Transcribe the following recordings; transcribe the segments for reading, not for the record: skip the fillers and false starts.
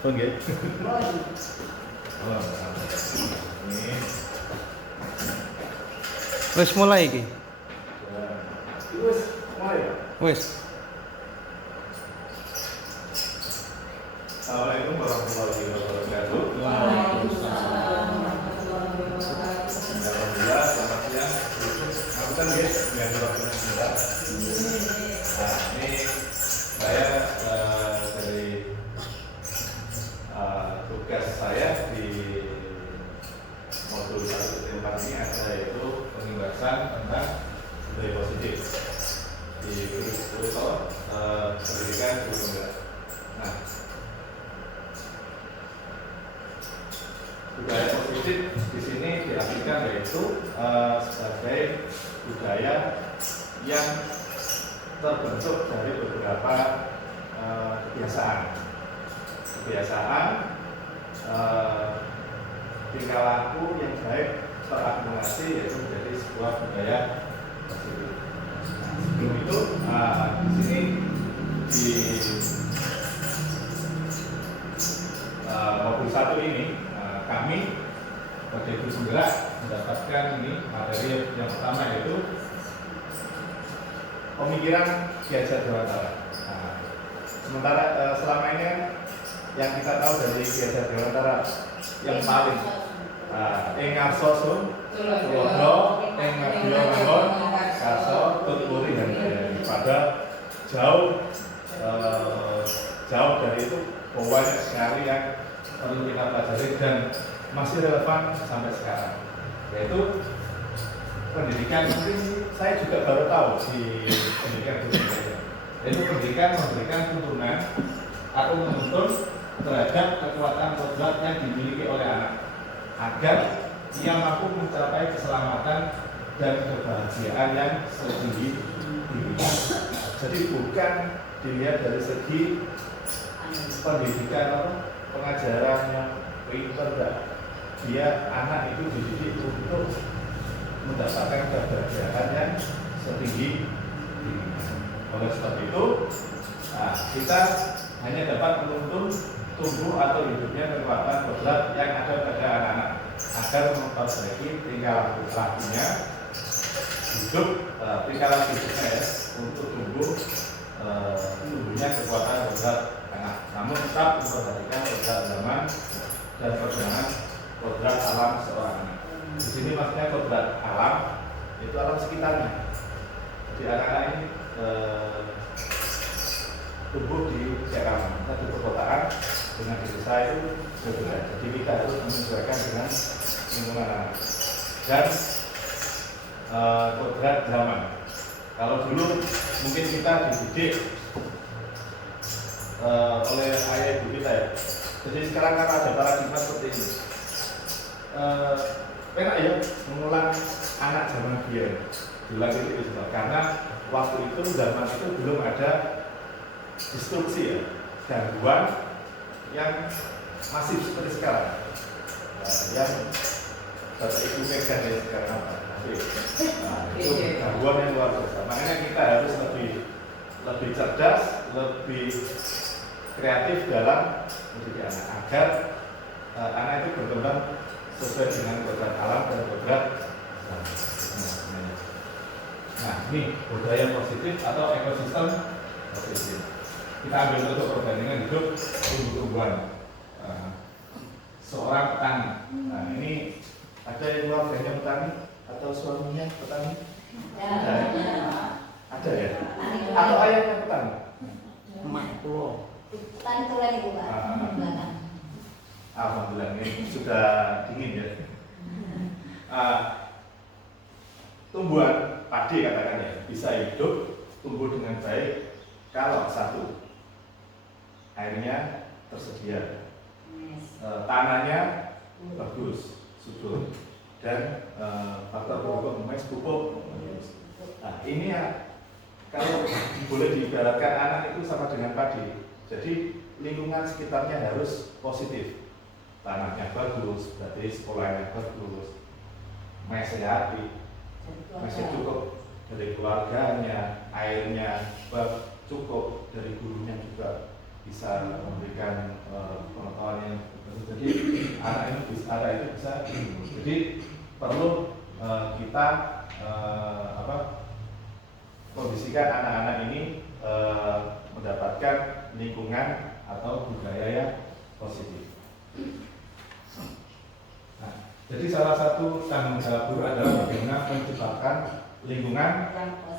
Oh nggih. Ini Wis mulai iki. wis mulai Pak. Wis. Assalamualaikum warahmatullahi wabarakatuh. Alhamdulillah, selamat siang. Aku kan guys, yang waktu sebentar. Nah, ini saya dari tugas saya di modul 1.4 ini ada yaitu pembahasan tentang budaya positif di kurikulum pendidikan guru. Nah, budaya positif di sini diartikan yaitu sebagai budaya yang terbentuk dari beberapa kebiasaan, tingkah laku yang baik terakumulasi yaitu menjadi sebuah budaya positif. Nah, sebelum itu di sini di modul 1 ini kami sebagai guru penggerak mendapatkan ini materi yang pertama yaitu pemikiran Ki Hajar Dewantara. Nah, sementara selama ini yang kita tahu dari Ki Hajar Dewantara yang paling ing ngarsa sun tulodo ing medya mawon karso tuturi dan dayani. Padahal jauh dari itu banyak sekali yang perlu kita pelajari dan masih relevan sampai sekarang, yaitu pendidikan. Mungkin saya juga baru tahu di pendidikan budaya, yaitu pendidikan memberikan tuntunan atau menuntun terhadap kekuatan kodrat yang dimiliki oleh anak agar ia mampu mencapai keselamatan dan kebahagiaan yang setinggi-tingginya. Jadi bukan dilihat dari segi pendidikan atau pengajaran yang pintar, dia anak itu dididik untuk mendapatkan kebahagiaan yang setinggi. Oleh sebab itu, kita hanya dapat menuntun tumbuh atau hidupnya kekuatan kodrat yang ada pada anak-anak agar memperbaiki tingkah lakunya hidup, tingkah laku hidupnya ya, untuk tumbuhnya kekuatan kodrat anak. Namun tetap memperhatikan kodrat zaman dan perkembangan kodrat alam seorang anak. Di sini maksudnya kodrat alam itu alam sekitarnya. Jadi anak-anak ini tumbuh di Jakarta, di perkotaan dengan desa itu berbeda. Jadi kita harus menyesuaikan dengan lingkungan anak dan kodrat zaman. Kalau dulu mungkin kita dididik oleh ayah ibu kita ya. Jadi sekarang kan ada paradigma seperti ini. Enak ya mengulang anak zaman biar bilang itu karena waktu itu zaman itu belum ada disrupsi ya, gangguan yang masif seperti sekarang. Yang Bapak Ibu pegang ya sekarang apa? Itu gangguan yang luar biasa. Makanya kita harus lebih cerdas, lebih kreatif dalam mendidik anak agar anak itu berkembang sesuai dengan kodrat alam dan kodrat. Nah, ini budaya positif atau ekosistem positif. Kita ambil untuk perbandingan hidup tumbuh-tumbuhan seorang petani. Nah, ini ada yang keluarganya petani atau suaminya petani? Ada ya? Atau ayahnya petani? Petani tulen itu Pak. Alhamdulillah ini sudah dingin ya. Tumbuhan padi katakan ya bisa hidup tumbuh dengan baik kalau satu airnya tersedia, tanahnya bagus, subur, dan faktor pupuk pupuk. Nah ini ya kalau boleh diibaratkan anak itu sama dengan padi. Jadi lingkungan sekitarnya harus positif. Tanahnya bagus, berarti sekolahnya bagus, mesnya cukup dari keluarganya, airnya cukup dari gurunya juga bisa memberikan pengetahuan yang betul. Jadi anak itu bisa. Jadi perlu kita kondisikan anak-anak ini mendapatkan lingkungan atau budaya yang positif. Nah, jadi salah satu tanggung jawab guru adalah bagaimana menciptakan lingkungan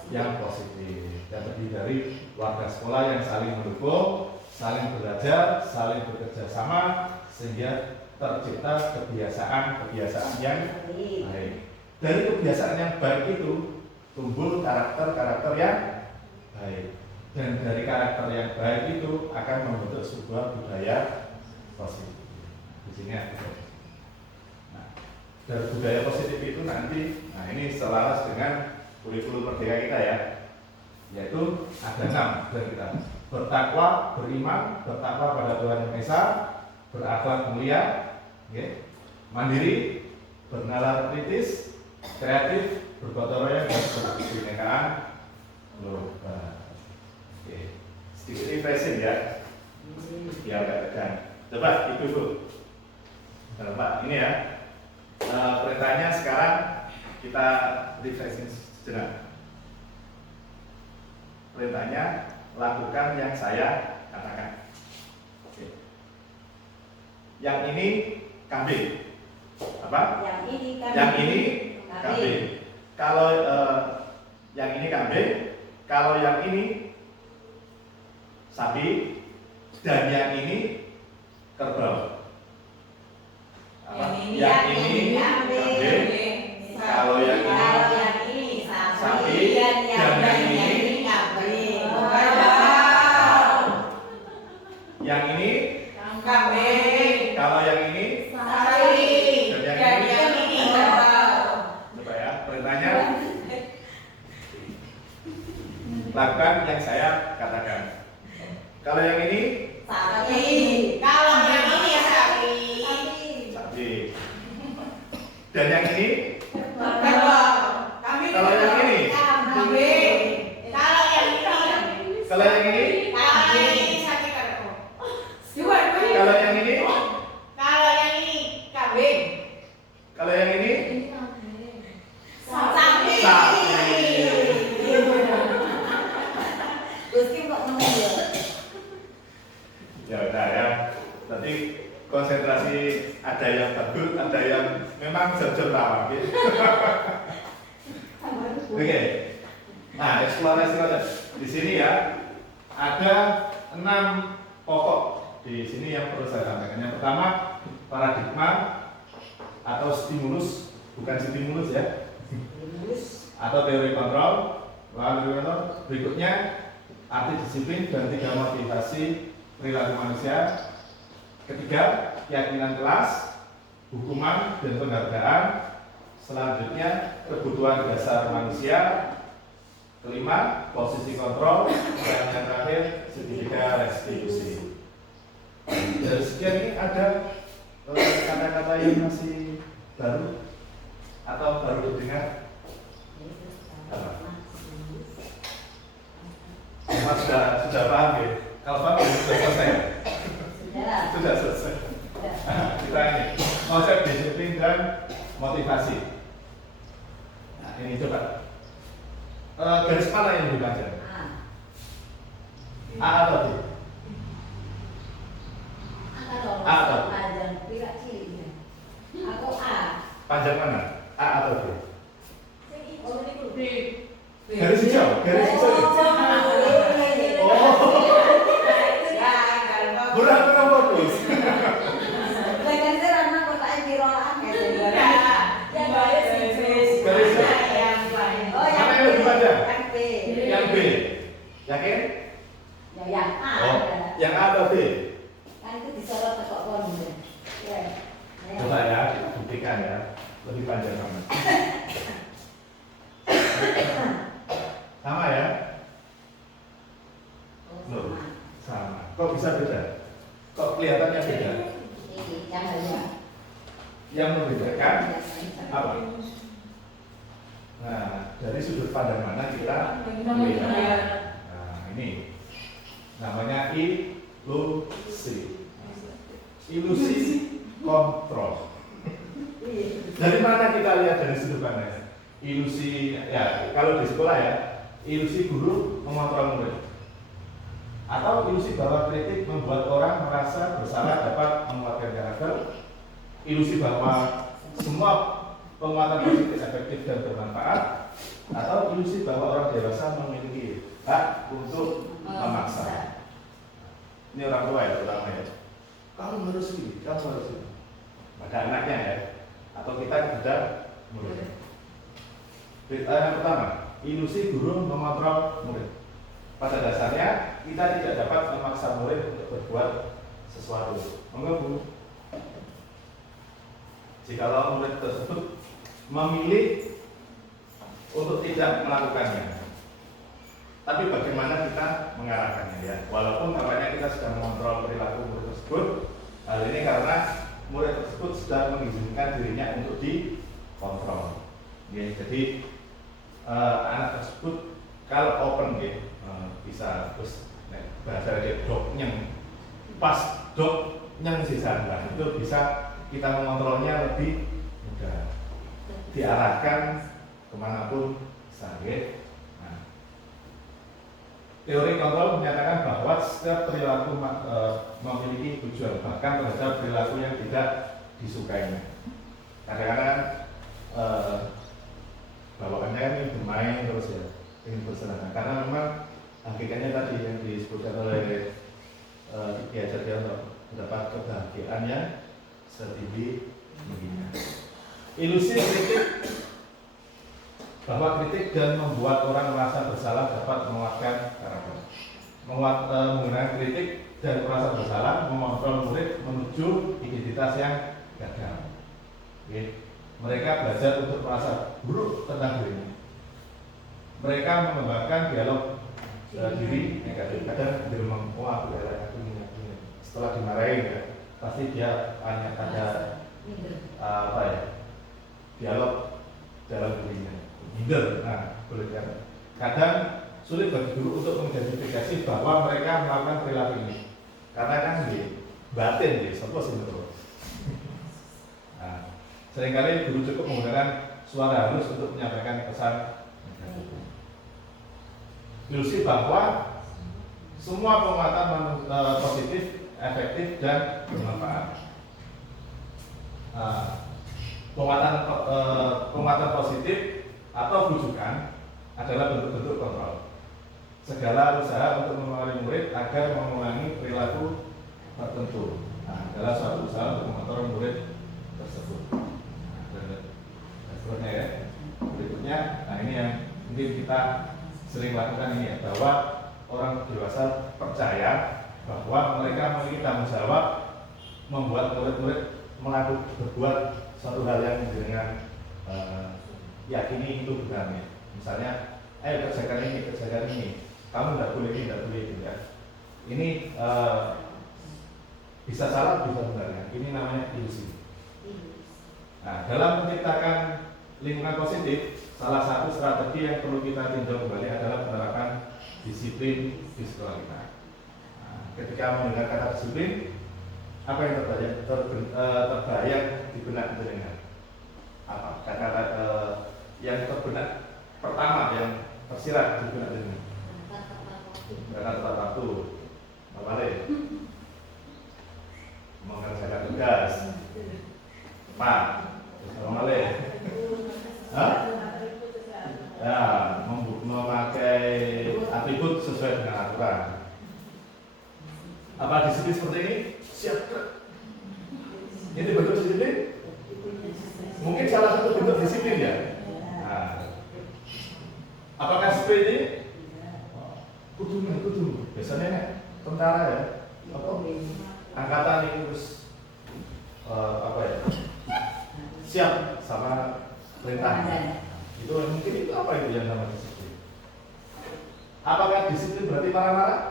yang positif, yang terdiri dari warga sekolah yang saling mendukung, saling belajar, saling bekerja sama, sehingga tercipta kebiasaan yang baik. Dari kebiasaan yang baik itu tumbuh karakter yang baik, dan dari karakter yang baik itu akan membentuk sebuah budaya positif. Di sini ada. Nah, dari budaya positif itu nanti, ini selaras dengan kurikulum Merdeka kita ya, yaitu ada 6 dari kita: bertakwa, beriman, bertakwa pada Tuhan Yang Maha Esa, berakhlak mulia, mandiri, bernalar kritis, kreatif, bergotong royong, dan kebinekaan global. Sedikit refreshing ya, biar agak tegang. Coba ibu-ibu, Pak, ini ya perintahnya sekarang kita refreshing sejenak. Perintahnya lakukan yang saya katakan. Yang ini kambing. Apa? Yang ini kambing. Kalau yang ini kambing, kalau yang ini sapi, dan yang ini kerbau. Apa? Yang ini kambing. Kalau yang ini sapi, dan yang ini kambing. Yang ini Kambing. kalau yang ini Sapi. dan yang ini kerbau. coba ya, perintahnya lakukan yang saya katakan. Kalau yang ini Sapi. Kalau yang ini ya sapi. sapi. Dan yang ini Kerbau. Kambing. Kalau yang ini? Kambing. Kalau yang ini? kalau yang ini Kalau yang ini sapi kerbau. kalau yang ini Kalau yang ini kambing. kalau yang ini Sapi. sapi. Ya udah ya. Nanti konsentrasi, ada yang bagus, ada yang memang jam-jam rawan. Oke. Nah, eksplorasi di sini ya ada 6 pokok di sini yang perlu saya sampaikan. Yang pertama, paradigma atau stimulus, bukan stimulus ya, atau teori kontrol. Lalu berikutnya arti disiplin dan 3 motivasi perilaku manusia. Ketiga, keyakinan kelas, hukuman dan penghargaan. Selanjutnya, kebutuhan dasar manusia. Kelima, posisi kontrol. Dan yang terakhir, segitiga restitusi. Dari sekian ini ada kata-kata yang masih baru atau baru didengar? Apa? Mas sudah paham ya? Kalau paham sudah selesai. Sudah selesai. Kita ini konsep disiplin dan motivasi. Nah ini coba garis mana yang dibaca? A atau B? A atau B? Panjang mana? A atau B? Garis hijau, garis hijau. Oh, kurang fokus. Mana yang lebih panjang? Yang B. Yakin? Oh, yang A atau B? Coba ya, buktikan ya. Lebih panjang mana? Sama ya? Loh, sama. Kok bisa beda? Kok kelihatannya beda? Yang membedakan apa? Nah, dari sudut pandang mana kita melihat? Nah, ini namanya Ilusi kontrol. Dari mana kita lihat dari sudut pandang? Ilusi, ya kalau di sekolah ya, ilusi guru mengontrol murid. Atau ilusi bahwa kritik membuat orang merasa bersalah dapat menguatkan karakter. Ilusi bahwa semua penguatan positif efektif dan bermanfaat. Atau ilusi bahwa orang dewasa memiliki hak untuk memaksa. Ini orang tua ya, terutama ya. Kamu harus ini, kamu harus ini. Pada anaknya ya, atau kita kepada murid. Yang pertama, ilusi guru mengontrol murid. Pada dasarnya kita tidak dapat memaksa murid untuk berbuat sesuatu. Enggak Bu. Jikalau murid tersebut memilih untuk tidak melakukannya, tapi bagaimana kita mengarahkannya ya? Walaupun tampaknya kita sudah mengontrol perilaku murid tersebut, hal ini karena murid tersebut sudah mengizinkan dirinya untuk dikontrol. Ya, jadi anak tersebut kalau open ya, bisa terus bahasa dia doknyeng, pas doknyeng sisa itu bisa kita mengontrolnya lebih mudah, diarahkan kemanapun saja. Teori kontrol menyatakan bahwa setiap perilaku memiliki tujuan, bahkan terhadap perilaku yang tidak disukainya. Kadang-kadang bawaannya ini bermain terus ya, ingin bersenang. Karena memang hakikatnya tadi yang disebutkan oleh diajar dia untuk mendapat kebahagiaan yang setinggi tingginya. Ilusi kritik, bahwa kritik dan membuat orang merasa bersalah dapat menguatkan karakter. Menggunakan kritik dan merasa bersalah mengontrol murid menuju identitas yang gagal. Okay. Mereka belajar untuk merasa buruk tentang dirinya. Mereka mengembangkan dialog diri negatif. Kadang dia ngomong, wah aku ini. Setelah dimarahin ya, pasti dia ada apa ya, dialog dalam dirinya. Minder, nah boleh kan. Kadang sulit bagi guru untuk mengidentifikasi bahwa mereka melakukan perilaku ini, karena kan di batin ya, sopo sih betul. Nah, seringkali guru cukup menggunakan suara halus untuk menyampaikan pesan. Ilusi bahwa semua penguatan positif, efektif dan bermanfaat. Penguatan positif atau bujukan adalah bentuk-bentuk kontrol. Segala usaha untuk mempengaruhi murid agar mengulangi perilaku tertentu adalah suatu usaha untuk mengontrol murid tersebut. Seterusnya ya. Berikutnya, nah ini yang mungkin kita sering lakukan ini ya, bahwa orang dewasa percaya bahwa mereka memiliki tanggung jawab membuat murid-murid berbuat suatu hal yang dengan yakini itu benarnya. Misalnya, ayo kerjakan ini, kamu tidak boleh ini ya. Ini bisa salah, bisa benar ya. Ini namanya ilusi. Nah, dalam menciptakan lingkungan positif, salah satu strategi yang perlu kita tinjau kembali adalah penerapan disiplin di sekolah kita. Nah, ketika mendengar kata disiplin, apa yang terbayang di benak jenengan? Apa kata yang terbenak pertama yang tersirat di benak jenengan? Kata tepat waktu, apa le? Mengerjakan tugas, tepat, apa le? Ya, memakai atribut sesuai dengan aturan. Apa disiplin seperti ini? Siap. Ini bentuk disiplin? Mungkin salah satu bentuk disiplin ya. Nah, apakah seperti ini? Kudu. Biasanya tentara ya. Angkatan ini terus apa ya? Siap sama perintah. Itu mungkin itu apa itu yang namanya disiplin? Apakah disiplin berarti marah-marah?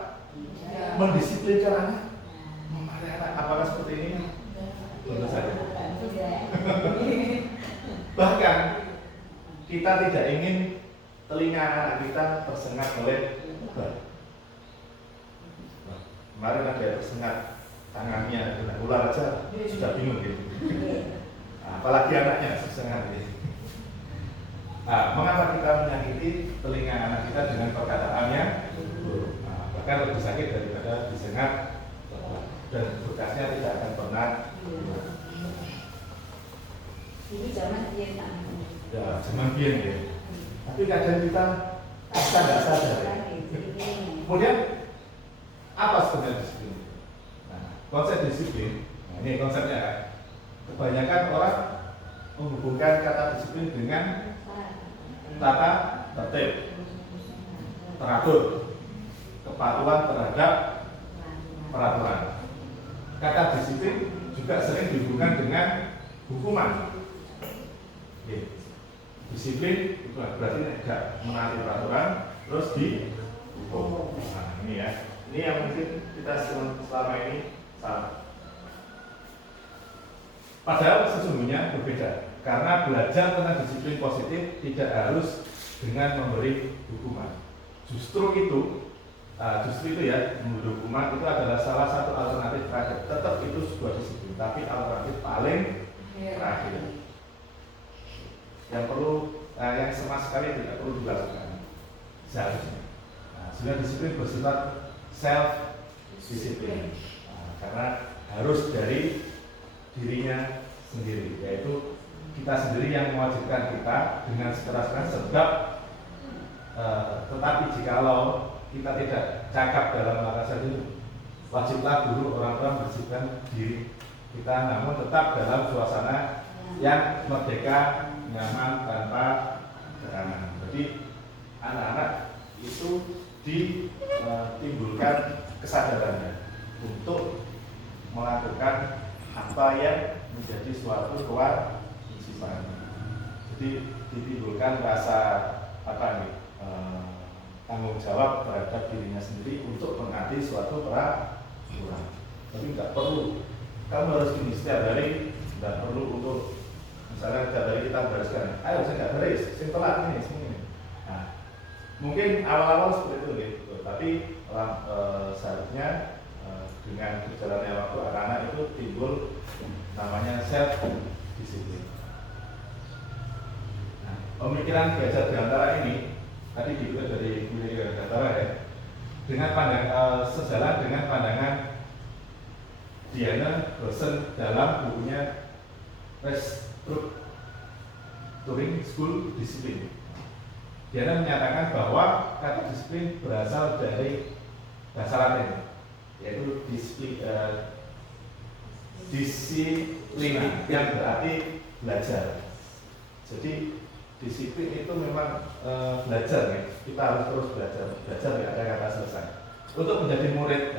Mendisiplinkan anak? Memarahi anak? Apakah seperti ini? Tentu saja. Bahkan kita tidak ingin telinga anak kita tersengat oleh Kemarin ada yang tersengat tangannya kena ular aja, ini sudah bingung gitu. Apalagi anaknya tersengat ini. Nah, mengapa kita menyakiti telinga anak kita dengan perkataan yang buruk? Bahkan lebih sakit daripada disengat dan bekasnya tidak akan pernah hilang. Ini zaman dia tak. Ya, zaman biyen ya. Tapi kadang kita tidak sadar ya. Kemudian apa sebenarnya disiplin? Nah, konsep disiplin, nah ini konsepnya kan. Kebanyakan orang menghubungkan kata disiplin dengan tata tertib, teratur, kepatuhan terhadap peraturan. Kata disiplin juga sering dihubungkan dengan hukuman. Disiplin itu berarti tidak menaati peraturan, terus dihukum. Nah, ini ya, ini yang mungkin kita selama ini salah. Padahal sesungguhnya berbeda, karena belajar tentang disiplin positif tidak harus dengan memberi hukuman. Justru itu ya, memberi hukuman itu adalah salah satu alternatif terakhir. Tetap itu sebuah disiplin, tapi alternatif paling terakhir. Yang perlu, yang sama sekali tidak perlu dilakukan seharusnya. Sehingga disiplin bersifat self disiplin, karena harus dari dirinya sendiri, yaitu kita sendiri yang mewajibkan kita dengan sekeras-keras sebab tetapi jikalau kita tidak cakap dalam melakukan itu, wajiblah guru orang tua membersihkan diri kita, namun tetap dalam suasana yang merdeka, nyaman, tanpa tekanan. Jadi anak-anak itu ditimbulkan kesadarannya untuk melakukan apa yang menjadi suatu kewajiban. Jadi ditimbulkan rasa tanggung jawab terhadap dirinya sendiri untuk menaati suatu peraturan. Tapi nggak perlu kamu harus gini setiap hari, nggak perlu untuk misalnya setiap hari kita bereskan, ayo saya nggak beres, saya telat ini. Nah, mungkin awal-awal seperti itu gitu, tapi seharusnya dengan berjalannya waktu anak-anak itu timbul namanya self disiplin. Nah, pemikiran Gajah Dihantara ini tadi dibuat dari Gajah Dihantara ya, dengan sejalan dengan pandangan Diana Rosen dalam bukunya Restructuring School Discipline. Diana menyatakan bahwa kata disiplin berasal dari bahasa Latin, yaitu disiplina yang berarti belajar. Jadi disiplin itu memang belajar ya. Kita harus terus belajar ya, ada kata selesai. Untuk menjadi murid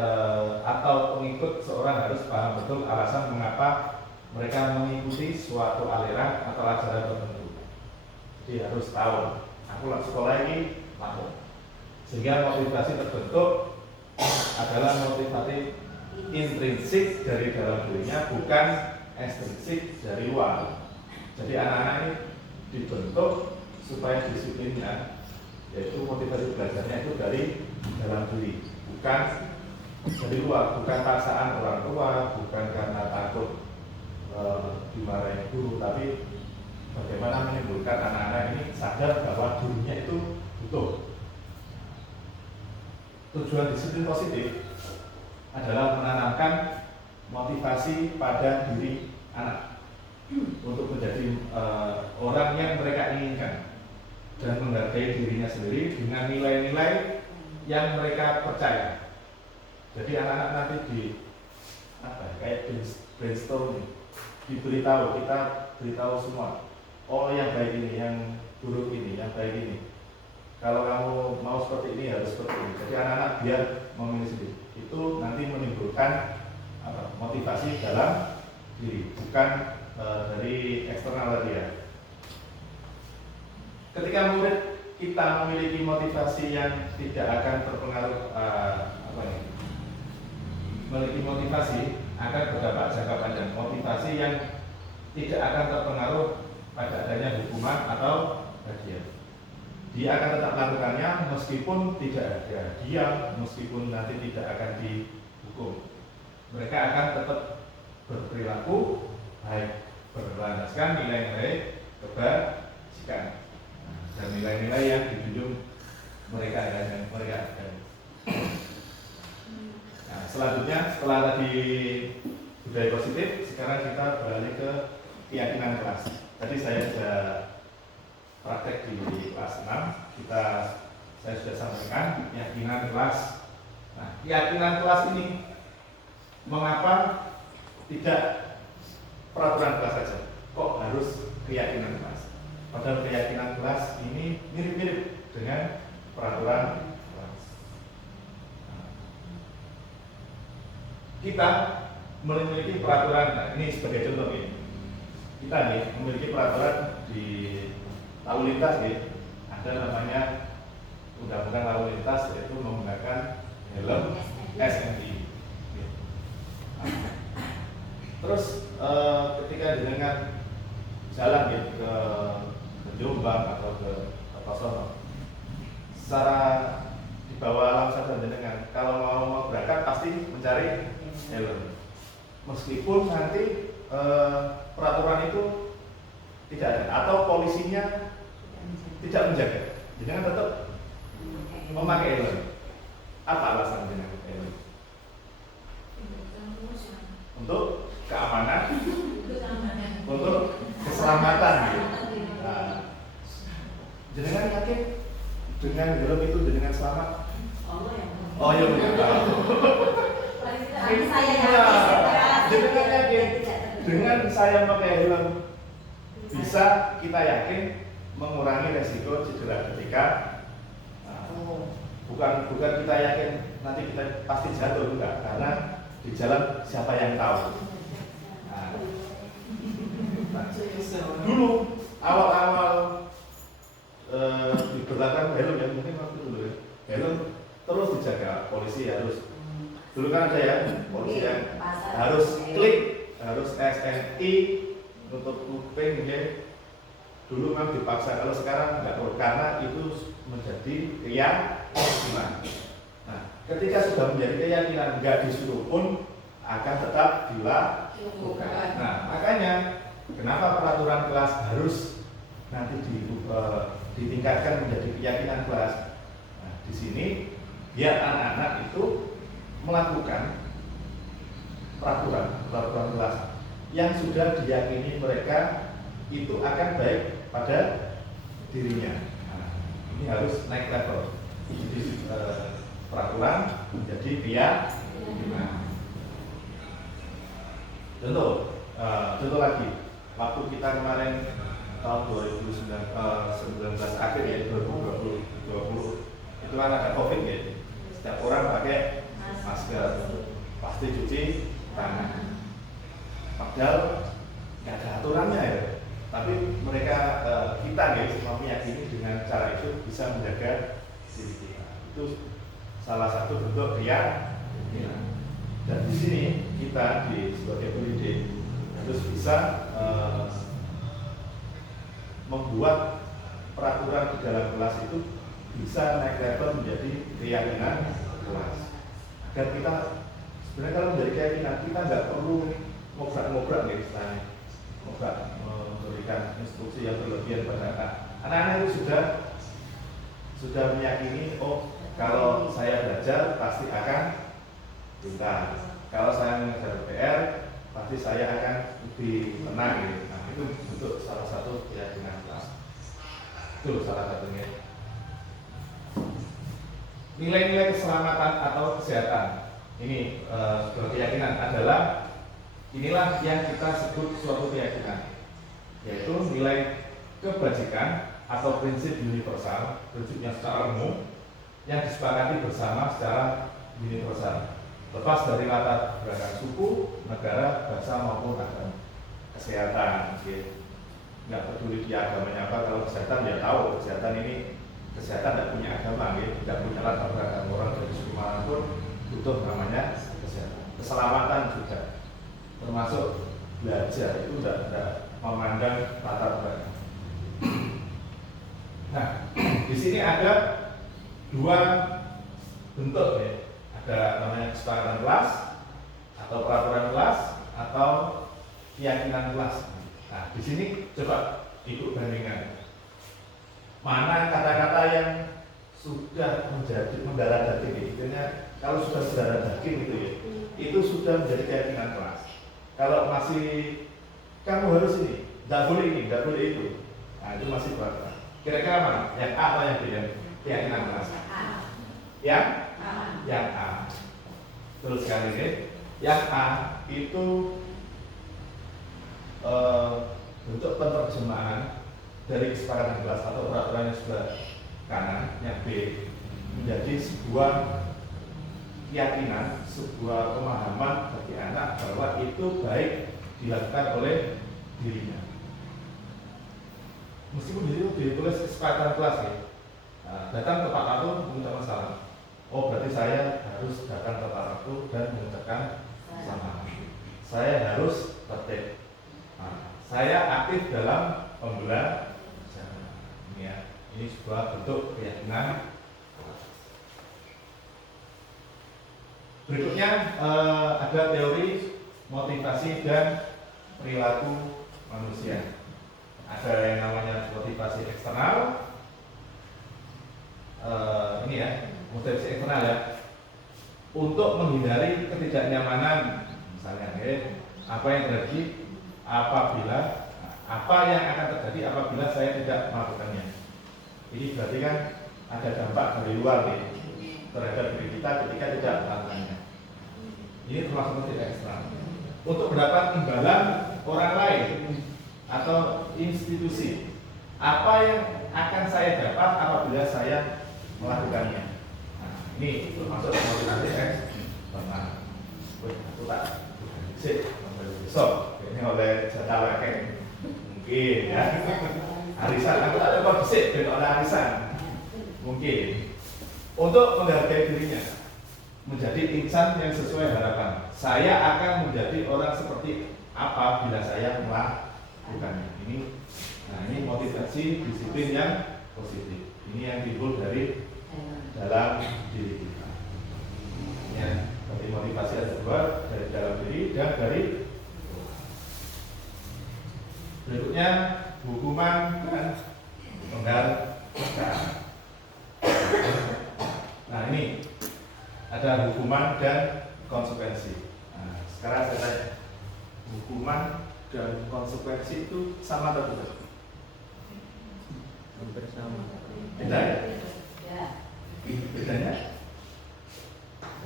atau pengikut, seorang harus paham betul alasan mengapa mereka mengikuti suatu aliran atau ajaran tertentu. Jadi harus tahu, aku sekolah ini mau. Sehingga motivasi terbentuk adalah motivasi intrinsik dari dalam dirinya, bukan ekstrinsik dari luar. Jadi anak-anak ini dibentuk supaya disiplinnya, yaitu motivasi belajarnya itu dari dalam diri, bukan dari luar, bukan paksaan orang tua, bukan karena takut dimarahin guru, tapi bagaimana menimbulkan anak-anak ini sadar bahwa dirinya itu butuh. Tujuan disiplin positif adalah menanamkan motivasi pada diri anak untuk menjadi orang yang mereka inginkan dan menghargai dirinya sendiri dengan nilai-nilai yang mereka percaya. Jadi anak-anak nanti kayak brainstorming, kita beritahu semua, oh yang baik ini, yang buruk ini, yang baik ini. Kalau kamu mau seperti ini harus seperti ini. Jadi anak-anak biar memilih sendiri. Itu nanti menimbulkan motivasi dalam diri, bukan dari eksternal dia. Ketika murid kita memiliki motivasi yang tidak akan terpengaruh, memiliki motivasi akan berdampak jangka panjang. Motivasi yang tidak akan terpengaruh pada adanya hukuman atau hadiah. Dia akan tetap melakukannya meskipun tidak ada hadiah, meskipun nanti tidak akan dihukum hukum. Mereka akan tetap berperilaku baik, berlandaskan nilai-nilai kebajikan dan nilai-nilai yang dijunjung mereka dan mereka. Nah, selanjutnya setelah tadi budaya positif, sekarang kita beralih ke keyakinan kelas. Tadi saya sudah praktek di kelas 6, saya sudah sampaikan keyakinan kelas. Nah, keyakinan kelas ini mengapa tidak peraturan kelas saja? Kok harus keyakinan kelas? Padahal keyakinan kelas ini mirip-mirip dengan peraturan kelas. Kita memiliki peraturan, nah ini sebagai contoh nih. Kita nih memiliki peraturan di lalu lintas nih. Ada namanya undang-undang lalu lintas, yaitu menggunakan helm SNI. Terus ketika dengan jalan gitu ke Jombang atau ke Kertosono, secara di bawah alam sadar jenengan, kalau mau berangkat pasti mencari helm. Meskipun nanti peraturan itu tidak ada atau polisinya tidak menjaga, jenengan tetap memakai helm. Apa alasan jenengan pakai helm? Untuk keamanan, untuk keselamatan gitu. Nah, jenengan yakin dengan helm itu jenengan selamat? Oh iya benar. Jenengan yakin dengan saya pakai helm bisa kita yakin mengurangi resiko cedera ketika bukan kita yakin nanti kita pasti jatuh, enggak, karena di jalan siapa yang tahu. Nah, dulu awal-awal diberlakukan helm ya, mungkin waktu dulu ya, helm terus dijaga, polisi harus, dulu kan ada ya polisi yang harus klik, harus SNI untuk kuping gitu. Dulu memang dipaksa, kalau sekarang nggak perlu karena itu menjadi keyakinan. Nah, ketika sudah menjadi keyakinan, nggak disuruh pun akan tetap dilakukan. Nah, makanya kenapa peraturan kelas harus nanti ditingkatkan menjadi keyakinan kelas. Nah, di sini biar anak-anak itu melakukan peraturan kelas yang sudah diyakini mereka itu akan baik pada dirinya. Nah, ini harus naik level. Jadi peraturan menjadi keyakinan. Contoh lagi, waktu kita kemarin tahun 2019 akhir ya, 2020 itu kan ada COVID ya. Setiap orang pakai masker, pasti cuci tangan. Padahal nggak ada aturannya ya. Tapi mereka kita guys meyakini dengan cara itu bisa menjaga diri kita. Itu salah satu bentuk keyakinan. Dan di sini kita sebagai pendidik harus bisa membuat peraturan di dalam kelas itu bisa naik level menjadi keyakinan kelas. Agar kita sebenarnya kalau menjadi keyakinan kita nggak perlu ngobrak-ngobrak nih istilahnya, memberikan instruksi yang berlebihan pada anak. Anak-anak itu sudah meyakini, oh kalau saya belajar pasti akan pintar. Kalau saya mengerjakan PR pasti saya akan lebih tenang gitu. Nah, itu bentuk salah satu keyakinan kelas. Itu salah satunya. Nilai-nilai keselamatan atau kesehatan ini sebuah keyakinan adalah inilah yang kita sebut suatu keyakinan, yaitu nilai kebajikan atau prinsip universal, prinsip yang secara umum yang disepakati bersama secara universal, lepas dari latar belakang suku, negara, bahasa maupun agama. Kesehatan, nggak peduli dia agamanya apa, kalau kesehatan ya tahu kesehatan ini kesehatan tidak punya agama, tidak punya latar belakang, orang dari suku manapun butuh namanya kesehatan. Keselamatan juga termasuk belajar itu tidak memandang latar belakang. Nah, di sini ada dua bentuk ya, ada namanya kesepakatan kelas atau peraturan kelas atau keyakinan kelas. Nah, di sini coba Ibu bandingkan. Mana kata-kata yang sudah menjadi mendarah daging, intinya kalau sudah mendarah daging itu ya, itu sudah menjadi keyakinan kelas. Kalau masih kamu harus ini, tidak boleh ini, tidak boleh itu, nah itu masih peraturan. Kira-kira mana? Yang A atau yang B? Yang keyakinan kelas? Yang A. Terus sekali ini, yang A itu bentuk penerjemahan dari kesepakatan kelas atau peraturan yang sebelah kanan. Yang B menjadi sebuah keyakinan, sebuah pemahaman bagi anak bahwa itu baik dilakukan oleh dirinya. Meskipun itu ditulis kesepakatan kelas ya. Nah, datang tepat waktu tidak masalah. Oh berarti saya harus datang tepat waktu dan mengerjakan sama. Saya harus tertib. Nah, saya aktif dalam pembelajaran. Ini ya, ini sebuah bentuk keyakinan. Berikutnya ada teori motivasi dan perilaku manusia. Ada yang namanya motivasi eksternal. Ini ya, motivasi eksternal ya. Untuk menghindari ketidaknyamanan, misalnya apa yang terjadi apabila apa yang akan terjadi apabila saya tidak melakukannya. Ini berarti kan ada dampak dari luar nih terhadap diri kita ketika tidak melakukannya. Ini termasuk tidak eksternal. Untuk mendapat imbalan orang lain atau institusi, apa yang akan saya dapat apabila saya melakukannya. Nah, ini termasuk motivasi eksternal. Aku tak besok ini oleh jatah wakil mungkin ya. Arisan, aku tak coba bisik oleh arisan mungkin untuk menghargai dirinya, menjadi insan yang sesuai harapan. Saya akan menjadi orang seperti apa bila saya melakukannya. Ini motivasi disiplin yang positif. Ini yang timbul dari dalam diri kita. Ya, jadi motivasi ada dua, dari dalam diri dan dari berikutnya hukuman dan penghargaan. Nah ini ada hukuman dan konsekuensi. Nah, sekarang saya tanya, hukuman dan konsekuensi itu sama atau tidak? Hampir sama. Beda ya? Bedanya?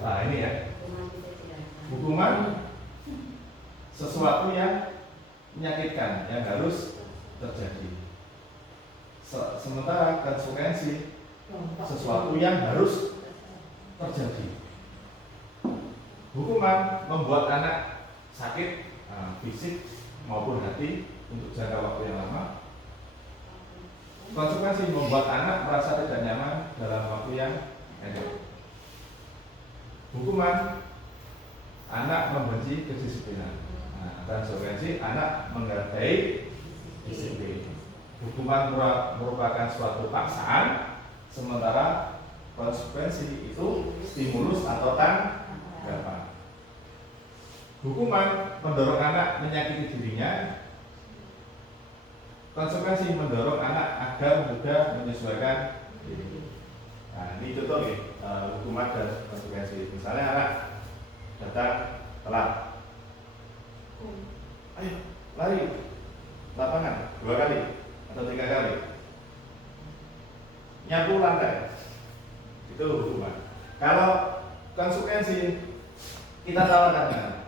Nah ini ya, hukuman sesuatu yang menyakitkan yang harus terjadi. Sementara konsekuensi sesuatu yang harus terjadi. Hukuman membuat anak sakit fisik maupun hati untuk jangka waktu yang lama. Konsekuensi membuat anak merasa tidak nyaman dalam waktu yang pendek. Hukuman anak membenci kedisiplinan. Konsekuensi anak menghargai disiplin. Hukuman merupakan suatu paksaan, sementara konsekuensi itu stimulus atau tanggapan. Hukuman mendorong anak menyakiti dirinya. Konsekuensi mendorong anak agar mudah menyesuaikan diri. Nah, ini contoh nih, hukuman dan konsekuensi. Misalnya anak datang telat, ayo lari lapangan 2 kali atau 3 kali, nyapu lantai, itu hukuman. Kalau konsekuensi kita tawarkan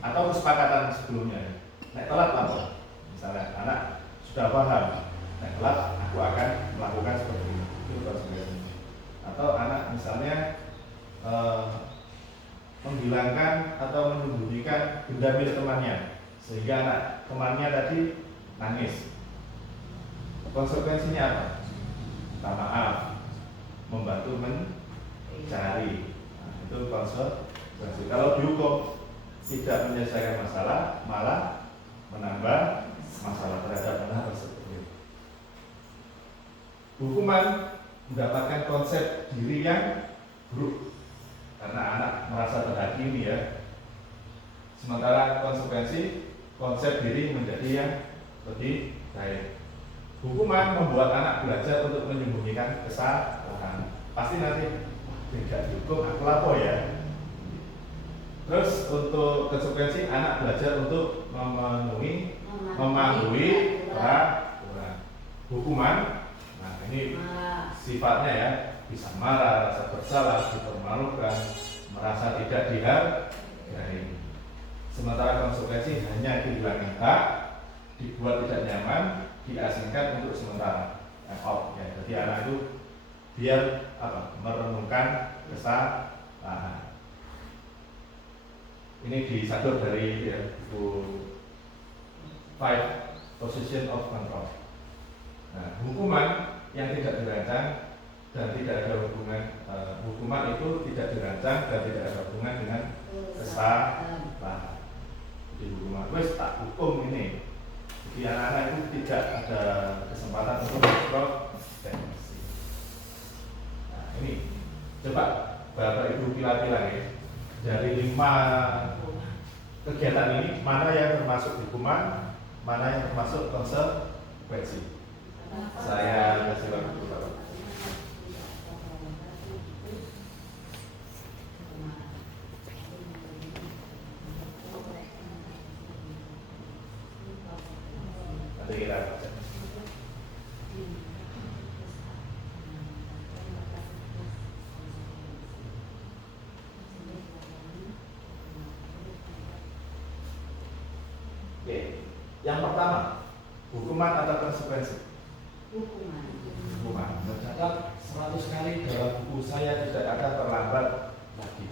atau kesepakatan sebelumnya, naik telat lapor. Misalnya anak sudah paham, naik telat aku akan melakukan seperti ini, itu konsekuensi. Atau anak misalnya menghilangkan atau menyembunyikan benda milik temannya sehingga anak temannya tadi nangis. Konsekuensinya apa? Minta maaf, membantu mencari. Nah, itu konsekuensi. Kalau dihukum tidak menyelesaikan masalah, malah menambah masalah terhadap anak tersebut. Hukuman mendapatkan konsep diri yang buruk karena anak merasa terhakimi ya. Sementara konsekuensi konsep diri menjadi yang lebih baik. Hukuman membuat anak belajar untuk menyembunyikan kesalahan. Pasti nanti tidak dihukum, aku lapor ya. Terus untuk konsekuensi anak belajar untuk mematuhi peraturan. Hukuman, nah ini sifatnya ya, bisa marah, rasa bersalah, dipermalukan, merasa tidak dihargai. Sementara konsekuensi hanya kehilangan hak, dibuat tidak nyaman, diasingkan untuk sementara. Out ya. Jadi anak itu biar merenungkan kesalahan. Ini disadur dari buku 5 Position of Control. Nah, hukuman yang tidak dirancang dan tidak ada hubungan, hukuman itu tidak dirancang dan tidak ada hubungan dengan kesalahan. Di hukuman, wes tak hukum ini. Jadi anak-anak itu tidak ada kesempatan untuk berproses. Nah, ini coba Bapak Ibu pilah-pilah ya. Dari 5 kegiatan ini, mana yang termasuk hukuman, mana yang termasuk konsekuensi. Saya kasih waktu Bapak. Nanti kita baca. Oke, yang pertama, hukuman atau konsekuensi? Hukuman. Mencatat 100 kali dalam buku saya tidak akan terlambat lagi,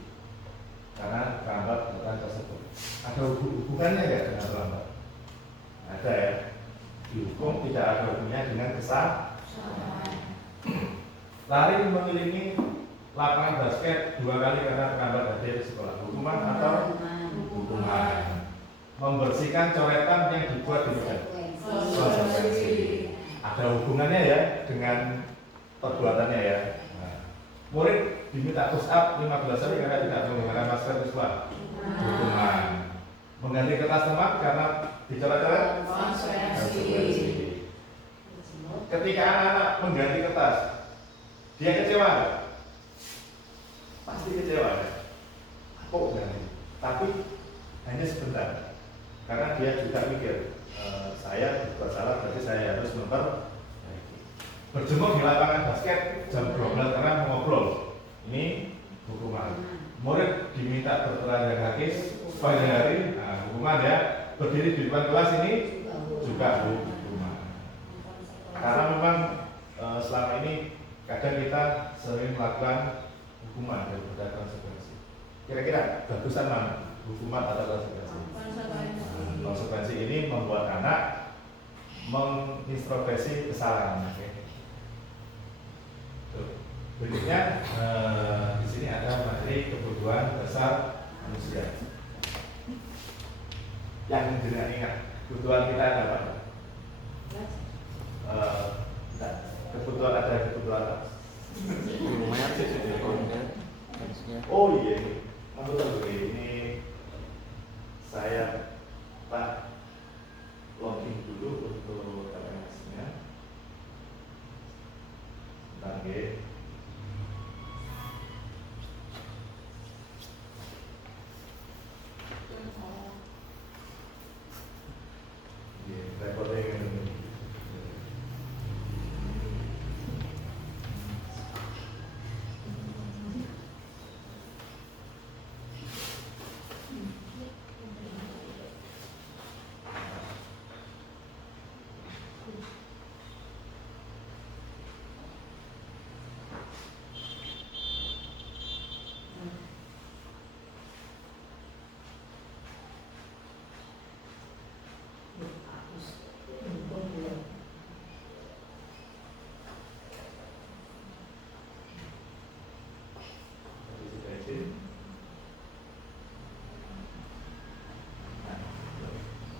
karena terlambat bukan tersebut. Ada hubungannya ya dengan terlambat? Ada ya. Dihukum tidak ada hubungannya dengan kesalahan. Lari mengelilingi lapangan basket 2 kali karena terlambat hadir sekolah. Hukuman atau hukuman? Membersihkan coretan yang dibuat di meja. Konsekuensi. Ada hubungannya ya dengan perbuatannya ya. Nah, murid diminta push up 15 kali karena tidak menggunakan masker di sekolah. Hukuman. Mengganti kertas teman karena dicoret-coret. Konsekuensi. Ketika anak-anak mengganti kertas, dia kecewa. Pasti kecewa ya. Kok ganti? Tapi hanya sebentar. Karena dia juga mikir, saya berbuat salah, berarti saya harus memperbaiki. Berjemur di lapangan basket jam 12 karena ngobrol. Ini hukuman. Murid diminta bertelanjang kaki sepanjang hari. Nah, hukuman ya. Berdiri di depan kelas ini juga hukuman. Karena memang selama ini kadang kita sering melakukan hukuman daripada konsekuensi. Kira-kira bagusan mana? Hukuman atau konsekuensi? Konsekuensi ini membuat anak mengintrospeksi kesalahannya. Berikutnya di sini ada materi kebutuhan dasar manusia. Yang dengan ingat kebutuhan kita ada apa? Kebutuhan ada kebutuhan apa? Oh iya ini, ini saya Pak login dulu untuk LMS-nya. Bentar nggih. Recording ini.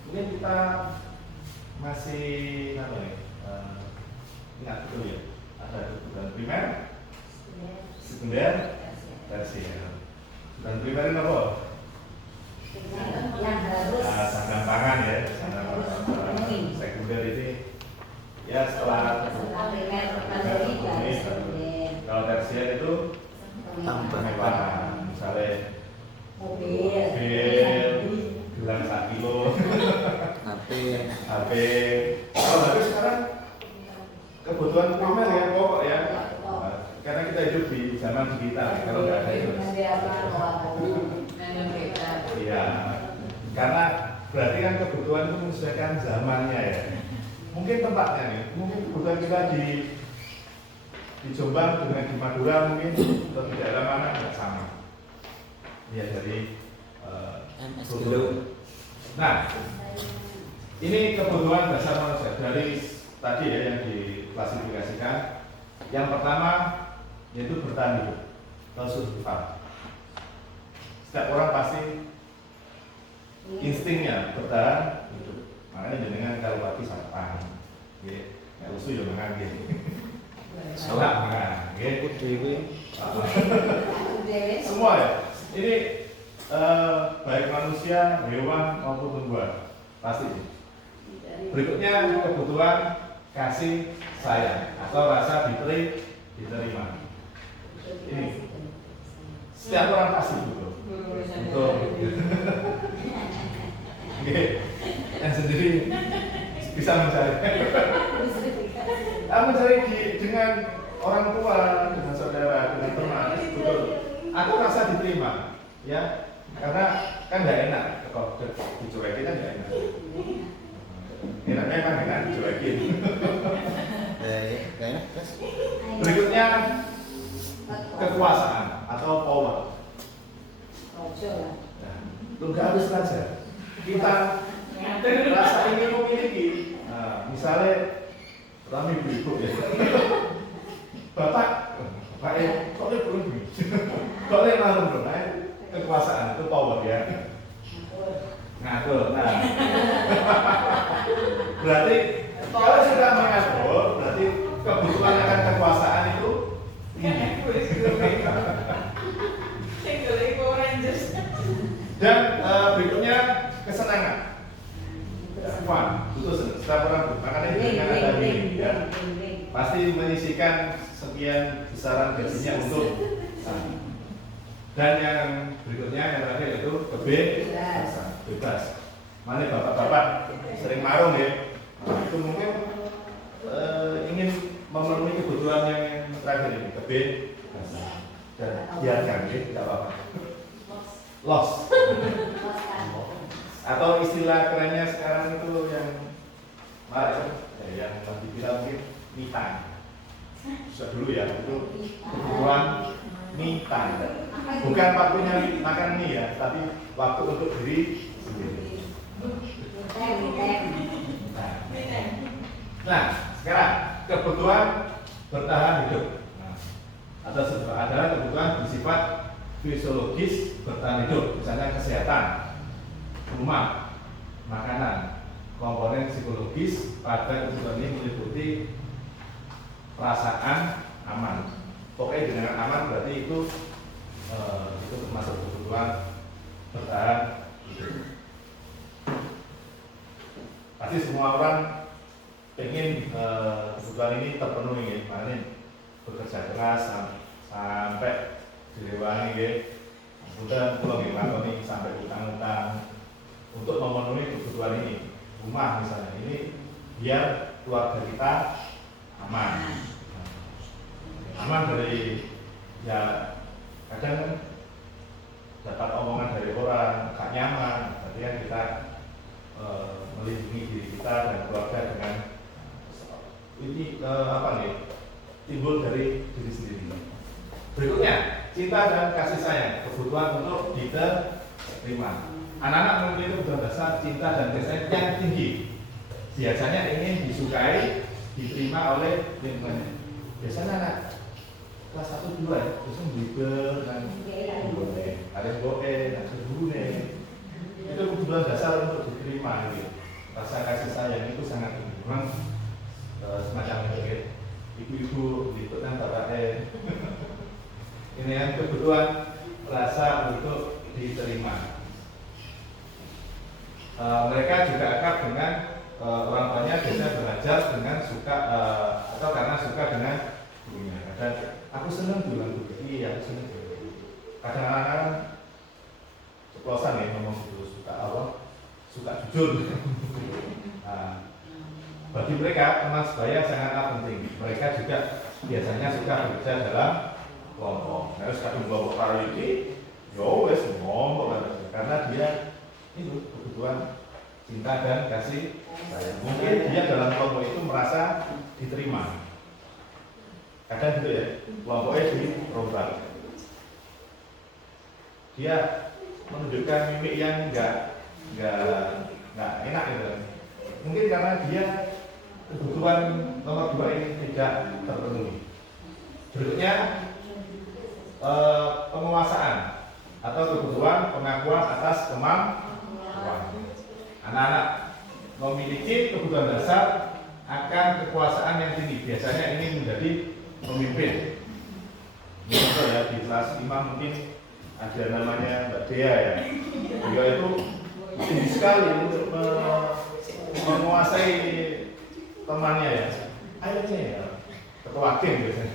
Ini kita masih ingat betul ya, ada kebutuhan primer, sekunder, tersier. Dan primer ini apa? yang harus sandang pangan ya, sandang sekunder ini ya setelah memenuhi, kalau tersier itu kemewahan, misalnya mobil, gelang 1 kilo, HP. Kalau HP sekarang kebutuhan primer ya, pokok ya. Karena kita hidup di zaman digital, kalau nggak ada itu. Iya, karena berarti kan kebutuhan itu menyesuaikan zamannya ya. Mungkin tempatnya nih, mungkin kebutuhan kita di Jombang dengan di Madura mungkin atau di daerah mana nggak sama. Ya dari MS dulu. Nah, ini kebutuhan dasar manusia dari tadi ya yang diklasifikasikan. Yang pertama yaitu bertahan hidup atau survival. Setiap orang pasti instingnya bertahan hidup. Makanya jenengan kalau pagi sarapan, nggak usul ya mangan gitu. Sholat mangan, gitu. Semua ya. Ini baik manusia, hewan maupun tumbuhan pasti. Berikutnya kebutuhan kasih sayang atau rasa diterima. Ini setiap orang pasti butuh. Untuk yang sendiri bisa mencari dengan orang tua, dengan saudara, dengan teman, betul. Atau rasa diterima, ya, karena kan nggak enak kalau dicuekin kan nggak enak. Enaknya kan enak dicuekin. Enak, terus. Berikutnya kekuasaan atau power. Lu nggak habis saja. Kita rasa ingin memiliki. Nah, misalnya rame ibu ya. Bapak kok belum kok malu dong, kekuasaan itu power ya. Ngatur. Nah, berarti kalau sudah mengatur, berarti kebutuhan akan kekuasaan itu ini. Dan berikutnya kesenangan. Fun, butuh setiap orang butuh. Makanya dengan ada ini ya, pasti menyisikan sekian besaran gajinya untuk dan yang berikutnya yang terakhir itu bebas. Mana bapak-bapak sering marung ya, itu mungkin ingin memenuhi kebutuhan yang terakhir ini kebebasan dan biarkan ya, tidak apa-apa. Loss atau istilah kerennya sekarang itu yang yang dibilang mungkin me time. Bisa dulu ya, itu kebutuhan me time. Bukan waktunya makan mie ya, tapi waktu untuk diri sendiri. Nah, sekarang kebutuhan bertahan hidup. Atau adalah kebutuhan bersifat fisiologis bertahan hidup, misalnya kesehatan, rumah, makanan. Komponen psikologis pada kebutuhan ini meliputi perasaan aman. Pokoknya dengan aman berarti itu termasuk kebutuhan bertahan hidup. Pasti semua orang ingin kebutuhan ini terpenuhi ya, makanya bekerja keras sampai direwangi ya. Kemudian pulang dilakoni sampai utang-utang untuk memenuhi kebutuhan ini. Rumah misalnya ini biar keluarga kita aman dari ya kadang dapat omongan dari orang gak nyaman, berarti kan kita melindungi diri kita dan keluarga dengan ini timbul dari diri sendiri. Berikutnya cinta dan kasih sayang, kebutuhan untuk diterima. Anak-anak memiliki kebutuhan dasar cinta dan kasih sayang yang tinggi. Biasanya ingin disukai, diterima oleh lingkungannya. Biasanya anak kelas 1 2 ya, terus ngibel dan ada boe, ada gurune. Itu kebutuhan dasar untuk diterima gitu. Rasa kasih sayang itu sangat tinggi. Memang semacam itu ya. Ibu-ibu gitu kan bapaknya. Ini yang kebutuhan rasa untuk diterima. belajar dengan suka atau karena suka dengan gurunya. Dan aku seneng bilang guru, iya aku seneng. Kadang-kadang ceplosan ya ngomong gitu, suka apa? Suka jujur. Nah, bagi mereka teman sebaya sangatlah penting. Mereka juga biasanya suka bekerja dalam kelompok. Harus kadung kelompok karo iki, yo wes ngomong karena dia itu kebutuhan cinta dan kasih sayang. Mungkin dia dalam kelompok itu merasa diterima. Kadang gitu ya, kelompoknya dirobak. Dia menunjukkan mimik yang enggak enak gitu. Mungkin karena dia kebutuhan nomor 2 ini tidak terpenuhi. Berikutnya penguasaan atau kebutuhan pengakuan atas kemampuan. Anak-anak memiliki kebutuhan dasar akan kekuasaan yang tinggi. Biasanya ingin menjadi pemimpin. Contoh ya, di kelas 5 mungkin ada namanya Mbak Dea ya. Dia itu tinggi sekali untuk menguasai temannya ya. Ayo nih ya, ketua geng biasanya.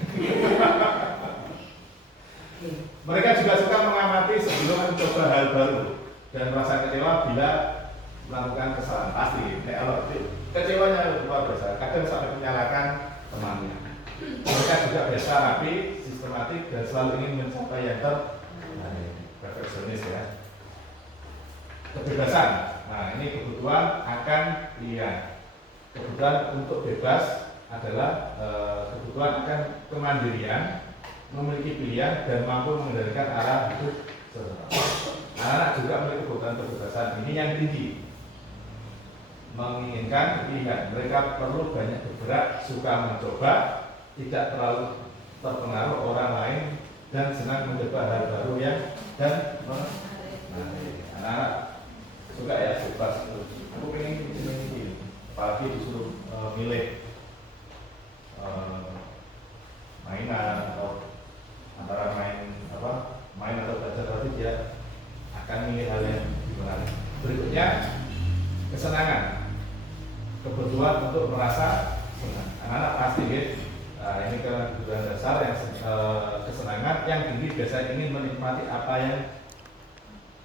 Mereka juga suka mengamati sebelum mencoba hal baru dan merasa kecewa bila melakukan kesalahan. Pasti, kalau kecewanya luar biasa. Kadang sampai menyalahkan temannya. Mereka juga biasa rapi, sistematik dan selalu ingin mencapai yang perfeksionis ya. Kebebasan. Nah, ini kebutuhan akan pilihan. Kebutuhan untuk bebas adalah kebutuhan akan kemandirian, memiliki pilihan dan mampu mengendalikan arah hidup seseorang. Anak-anak juga memiliki kebutuhan kebebasan. Ini yang tinggi. Menginginkan pilihan. Mereka perlu banyak bergerak, suka mencoba, tidak terlalu terpengaruh orang lain dan senang mencoba hal baru dan anak-anak suka ya bebas. Aku pengen ini, apalagi disuruh milih mainan atau antara main atau belajar, berarti dia akan milih hal yang dimana. Berikutnya kesenangan, kebutuhan untuk merasa senang. Anak-anak pasti ini kebutuhan dasar yang kesenangan yang tinggi biasanya ingin menikmati apa yang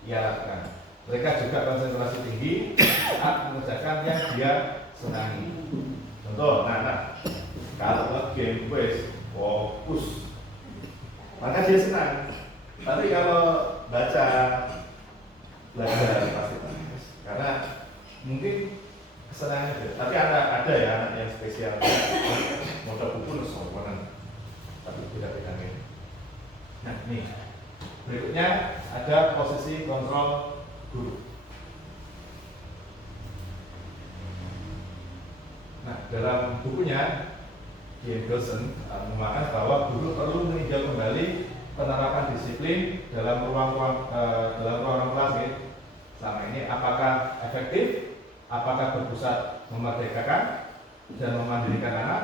ia lakukan. Mereka juga konsentrasi tinggi saat mengerjakan yang dia senangi. Contoh, kalau game quiz fokus, maka dia senang. Tapi kalau belajar pasti nangis karena mungkin kesenangan. Tapi ada ya anak yang spesial, mau buku soalnya, tapi beda-beda ini. Nah, nih berikutnya ada posisi kontrol guru. Nah, dalam bukunya Jane Dawson mengatakan bahwa guru perlu meninjau kembali penerapan disiplin dalam ruang kelas ya. Selama ini apakah efektif, apakah berpusat memerdekakan dan memandirikan anak,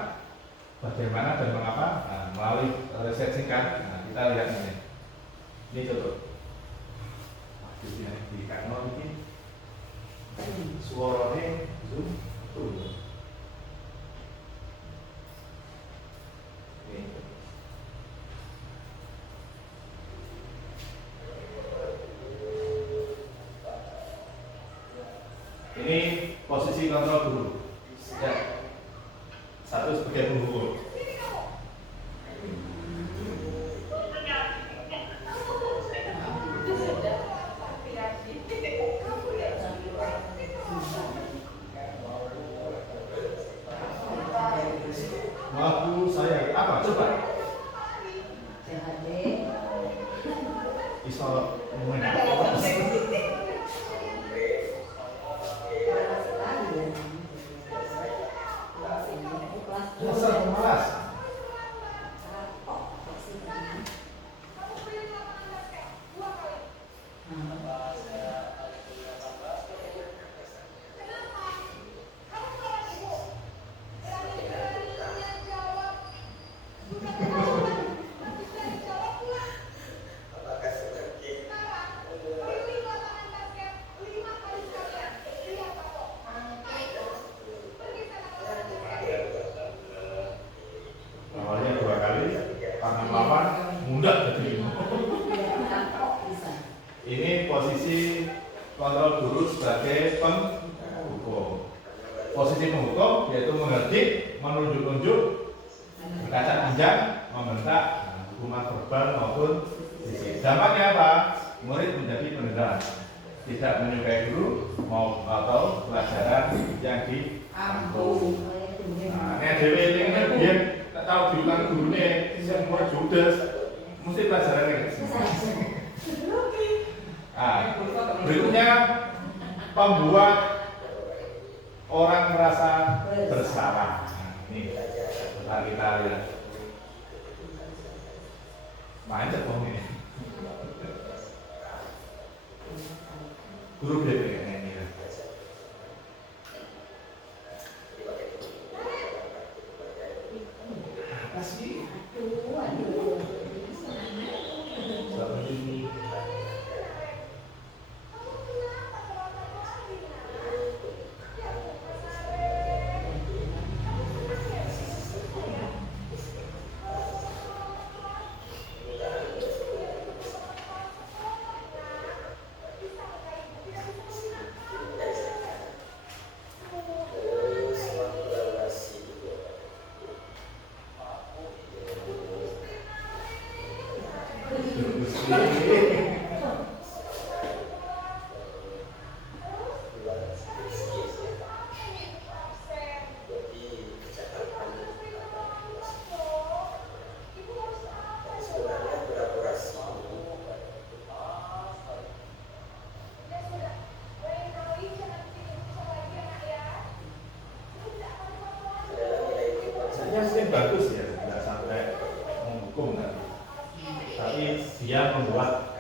bagaimana dan mengapa? Nah, melalui riset singkat, kita lihat ini. Ini contoh. Di kanal ini suaranya zoom tuh. Ini posisi kontrol guru. Ya. Satu sebagai penghubung. Waktu saya apa? Coba. Iso yaitu mengerdik, menunjuk-nunjuk, berkaca panjang, membentak, hukuman verbal maupun fisik. Dampaknya apa? Murid menjadi pendengar, tidak menyukai guru mau atau pelajaran yang diampu. Nah, ini dewe ini biar tak tahu diulang gurunya, yang murid judes, mesti pelajaran ini. Nah, berikutnya pembuat orang merasa bersalah. Nah, ini kita lihat. Macet dong ini. Guru BP ini. Apa sih? Seperti ini. Mungkin bagus ya, tidak sampai menghukum kan. Tapi dia membuat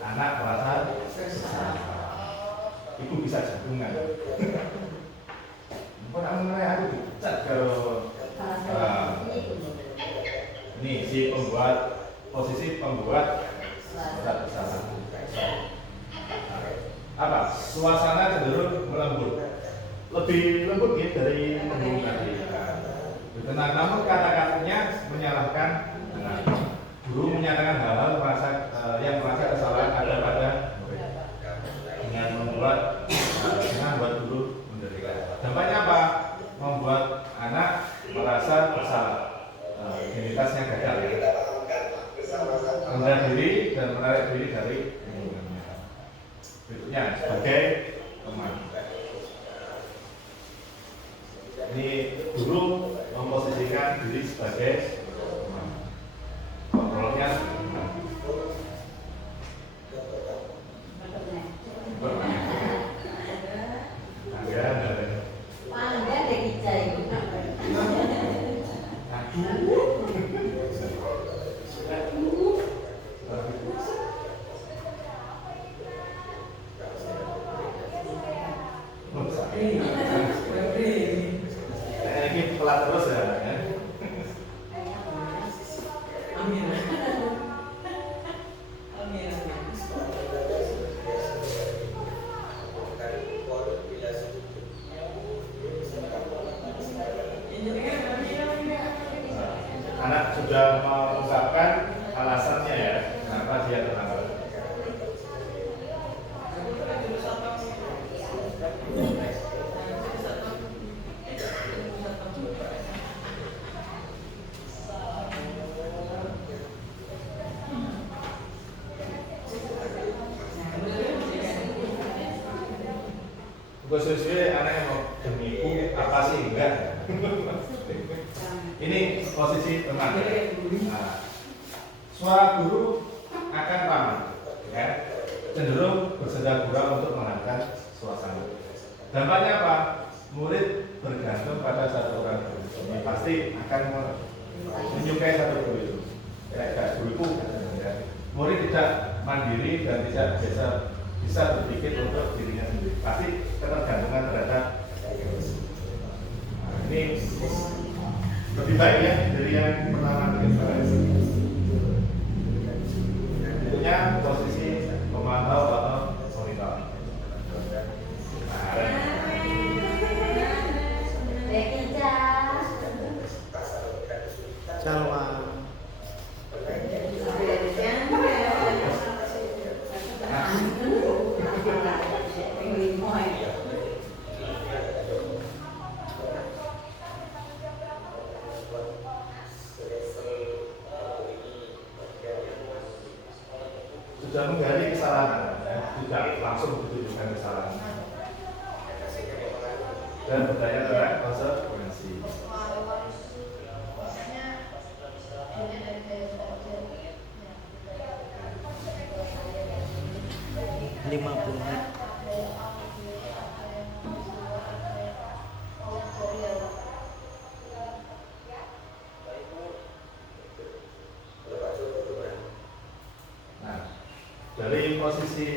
anak merasa bersalah. Itu bisa jantungan. Bukan aku dicat kalau ini si pembuat, posisi pembuat merasa bersalah. Apa? Suasana cenderung melembut, lebih lembut ya dari pembunuh tadi. Nah, namun kata-katanya menyalahkan. Nah, guru menyatakan hal-hal yang merasa kesalahan ada pada murid dengan membuat guru menderita. Dampaknya apa? Membuat anak merasa bersalah, identitasnya gagal ya, rendah diri dan menarik diri dari lingkungannya. Berikutnya sebagai teman. Ini guru memposisikan diri sebagai teman. Kontrolnya ini pelan terus ya. Anak sudah mengungkapkan alasannya ya, kenapa dia terlambat. Sesuai anak yang mau demiku apa sih enggak? Ini posisi teman. Nah, suara guru akan paman, ya, cenderung bersedia gurau untuk menghangatkan suasana. Dampaknya apa? Murid bergantung pada satu orang guru. Ini pasti akan menyukai satu guru itu. Kayak guruku, ya. Murid tidak mandiri dan tidak bisa berpikir untuk dirinya sendiri. Pasti ketergantungan terhadap ini lebih baik ya dari yang pertama tentunya posisi pemantau atau monitor. sudah menggali kesalahan, ya, tidak langsung ditujukan kesalahan. Dan bertanya tentang konsekuensi. Lima puluh menit. Nah, dari posisi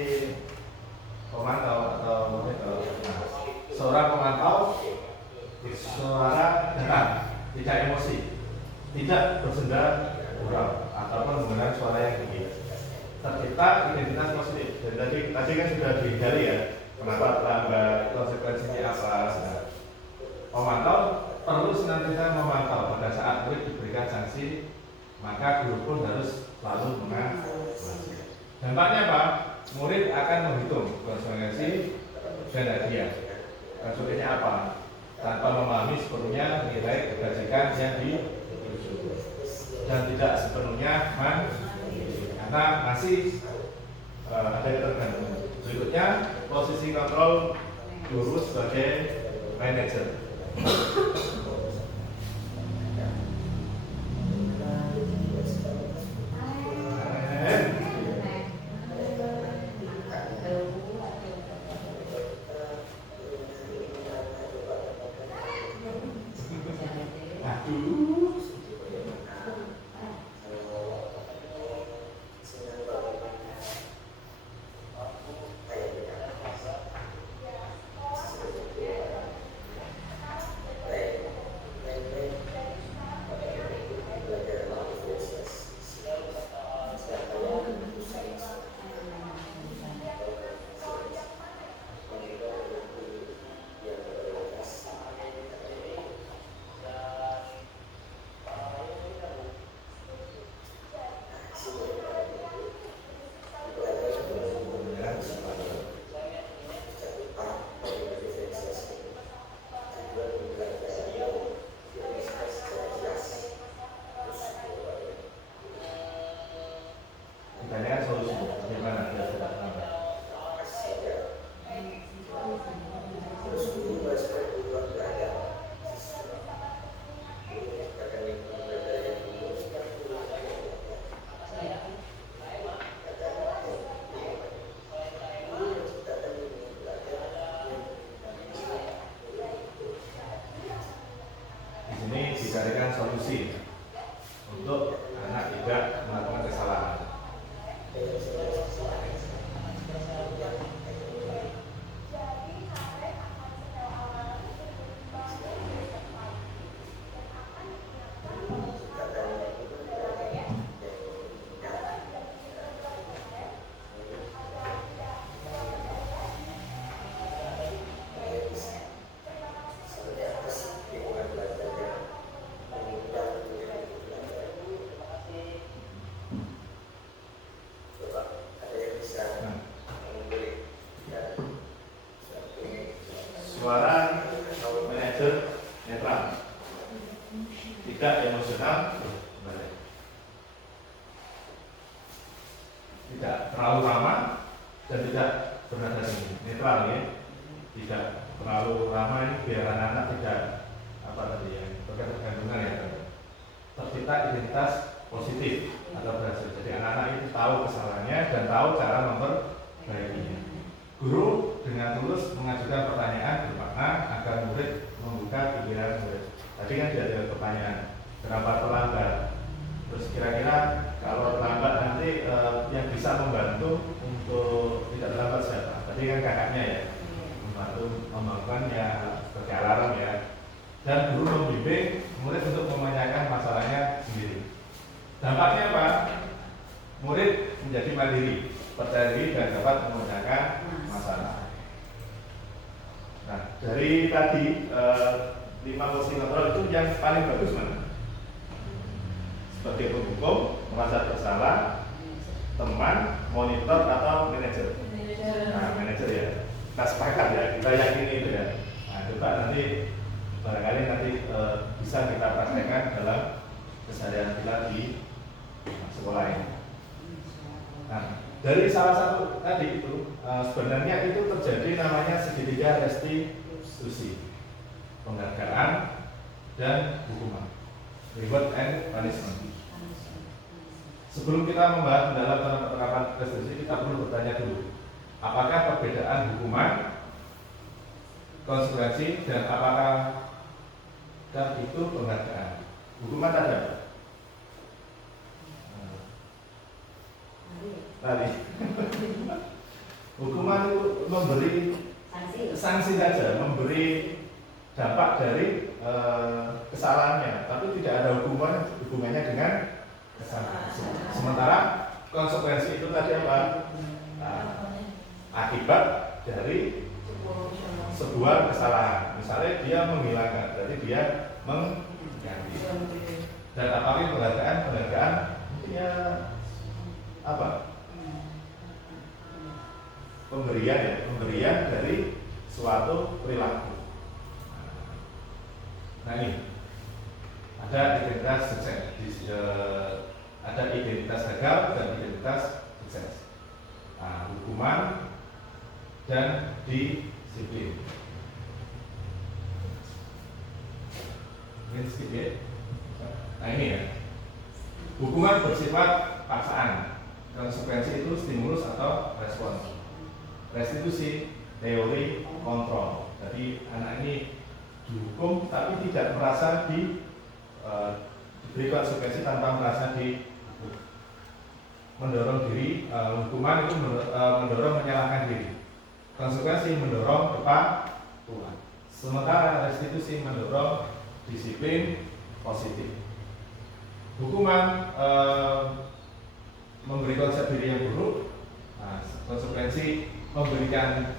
pemantau atau seorang pemantau suara datang, tidak emosi, tidak bersenda gurau ataupun menggunakan suara yang tinggi. Tercipta identitas positif. Dan tadi kan sudah digali ya, kenapa terlambat, konsekuensinya apa. Nah, pemantau perlu senantiasa memantau pada saat murid diberikan sanksi, maka guru pun harus selalu mengawasi. Dampaknya apa? Murid akan menghitung konsekuensi dan hadiah. Konsekuensinya apa? Tanpa memahami sepenuhnya nilai kebajikan yang dituju dan tidak sepenuhnya karena masih ada ketergantungan. Berikutnya posisi kontrol guru sebagai manajer. Dicarikan solusi untuk anak tidak melakukan kesalahan. Suara manajer netral, tidak emosional, tidak terlalu ramah dan tidak bernada tinggi, netral ya, tidak terlalu ramah ini biar anak-anak tidak apa tadi ya, ketergantungan ya, tercipta identitas positif atau berhasil. Jadi anak-anak itu tahu kesalahannya dan tahu cara memperbaikinya. Guru dengan tulus mengajukan pertanyaan bermakna agar murid membuka pikiran murid. Tadi kan tidak ada pertanyaan, kenapa terlambat? Terus kira-kira kalau terlambat nanti yang bisa membantu untuk tidak terlambat siapa? Tadi kan kakaknya ya, membantu membangunnya sebagai alarm ya. Dan guru membimbing murid untuk memecahkan masalahnya sendiri. Dampaknya apa? Murid menjadi mandiri, percaya diri dan dapat memecahkan masalah. Nah, dari tadi 5 posisi kontrol itu yang paling bagus mana? Sebagai penghukum, merasa bersalah, teman, monitor atau manajer? Nah, manajer ya. Kita sepakat ya, kita yakini itu ya. Nah, coba nanti barangkali nanti bisa kita praktekkan dalam keseharian kita di sekolah ini. Nah, dari salah satu tadi itu sebenarnya itu terjadi namanya segitiga restitusi, penghargaan dan hukuman, reward and punishment. Sebelum kita membahas mendalam penerapan restitusi, kita perlu bertanya dulu, apakah perbedaan hukuman, konsekuensi, dan apakah itu penghargaan? Hukuman ada tadi. Hukuman itu memberi sanksi saja, memberi dampak dari kesalahannya, tapi tidak ada hubungannya dengan kesalahan. Sementara konsekuensi itu tadi apa? Akibat dari sebuah kesalahan. Misalnya dia menghilangkan, berarti dia mengganti. Dan apalagi penghargaan ya apa? Pemberian dari suatu perilaku. Nah ini ada identitas sukses, ada identitas gagal dan identitas sukses. Nah, hukuman dan disiplin. Ini sedikit. Nah ini ya. Hukuman bersifat paksaan. Konsekuensi itu stimulus atau respons. Restitusi, teori, kontrol. Jadi anak ini dihukum tapi tidak merasa diberi konsekuensi tanpa merasa mendorong diri. Hukuman itu mendorong menyalahkan diri. Konsekuensi mendorong kepatuhan. Sementara restitusi mendorong disiplin positif. Hukuman memberi konsep diri yang buruk. Nah, konsekuensi memberikan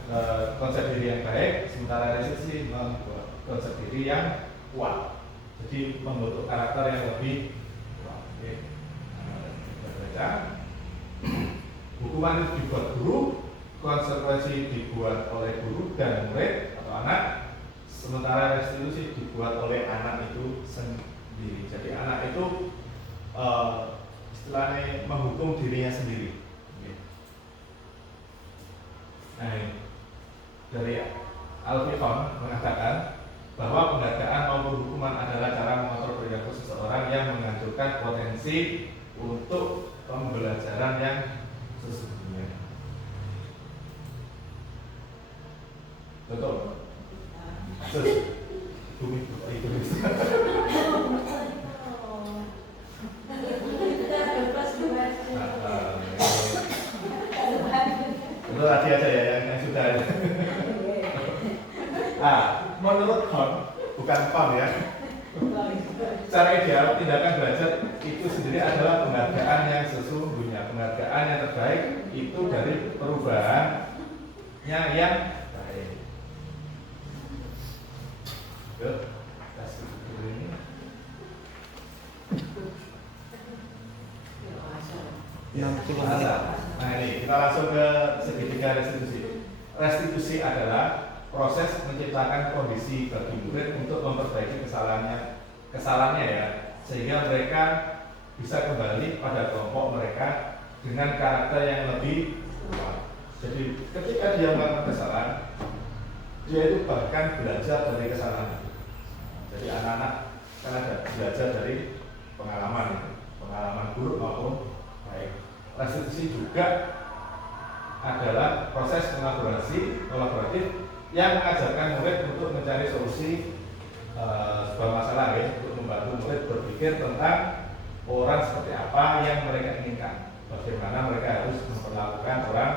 konsep diri yang baik, sementara restitusi membuat konsep diri yang kuat. Jadi membentuk karakter yang lebih kuat. Oke. Kita baca. Hukuman itu dibuat guru, konsekuensi dibuat oleh guru dan murid atau anak, sementara restitusi dibuat oleh anak itu sendiri. Jadi anak itu istilahnya menghukum dirinya sendiri. Nah, dari Alfifon mengatakan bahwa penghargaan maupun hukuman adalah cara mengontrol perilaku seseorang yang menghancurkan potensi untuk pembelajaran yang sesungguhnya. Betul? Bumi itu. Itu tadi aja ya yang sudah. Menurut Horn, bukan PAM ya. Secara ideal tindakan belajar itu sendiri adalah penghargaan yang sesungguhnya. Penghargaan yang terbaik itu dari perubahannya yang baik. Yuk, kasih dulu ini. Nah ini kita langsung ke segitiga restitusi. Restitusi adalah proses menciptakan kondisi bagi murid untuk memperbaiki kesalahannya ya, sehingga mereka bisa kembali pada kelompok mereka dengan karakter yang lebih kuat. Jadi ketika dia melakukan kesalahan, dia itu bahkan belajar dari kesalahan itu. Jadi anak-anak kan ada belajar dari pengalaman buruk maupun baik. Restitusi juga adalah proses kolaboratif yang mengajarkan murid untuk mencari solusi sebuah masalah ya, untuk membantu murid berpikir tentang orang seperti apa yang mereka inginkan, bagaimana mereka harus memperlakukan orang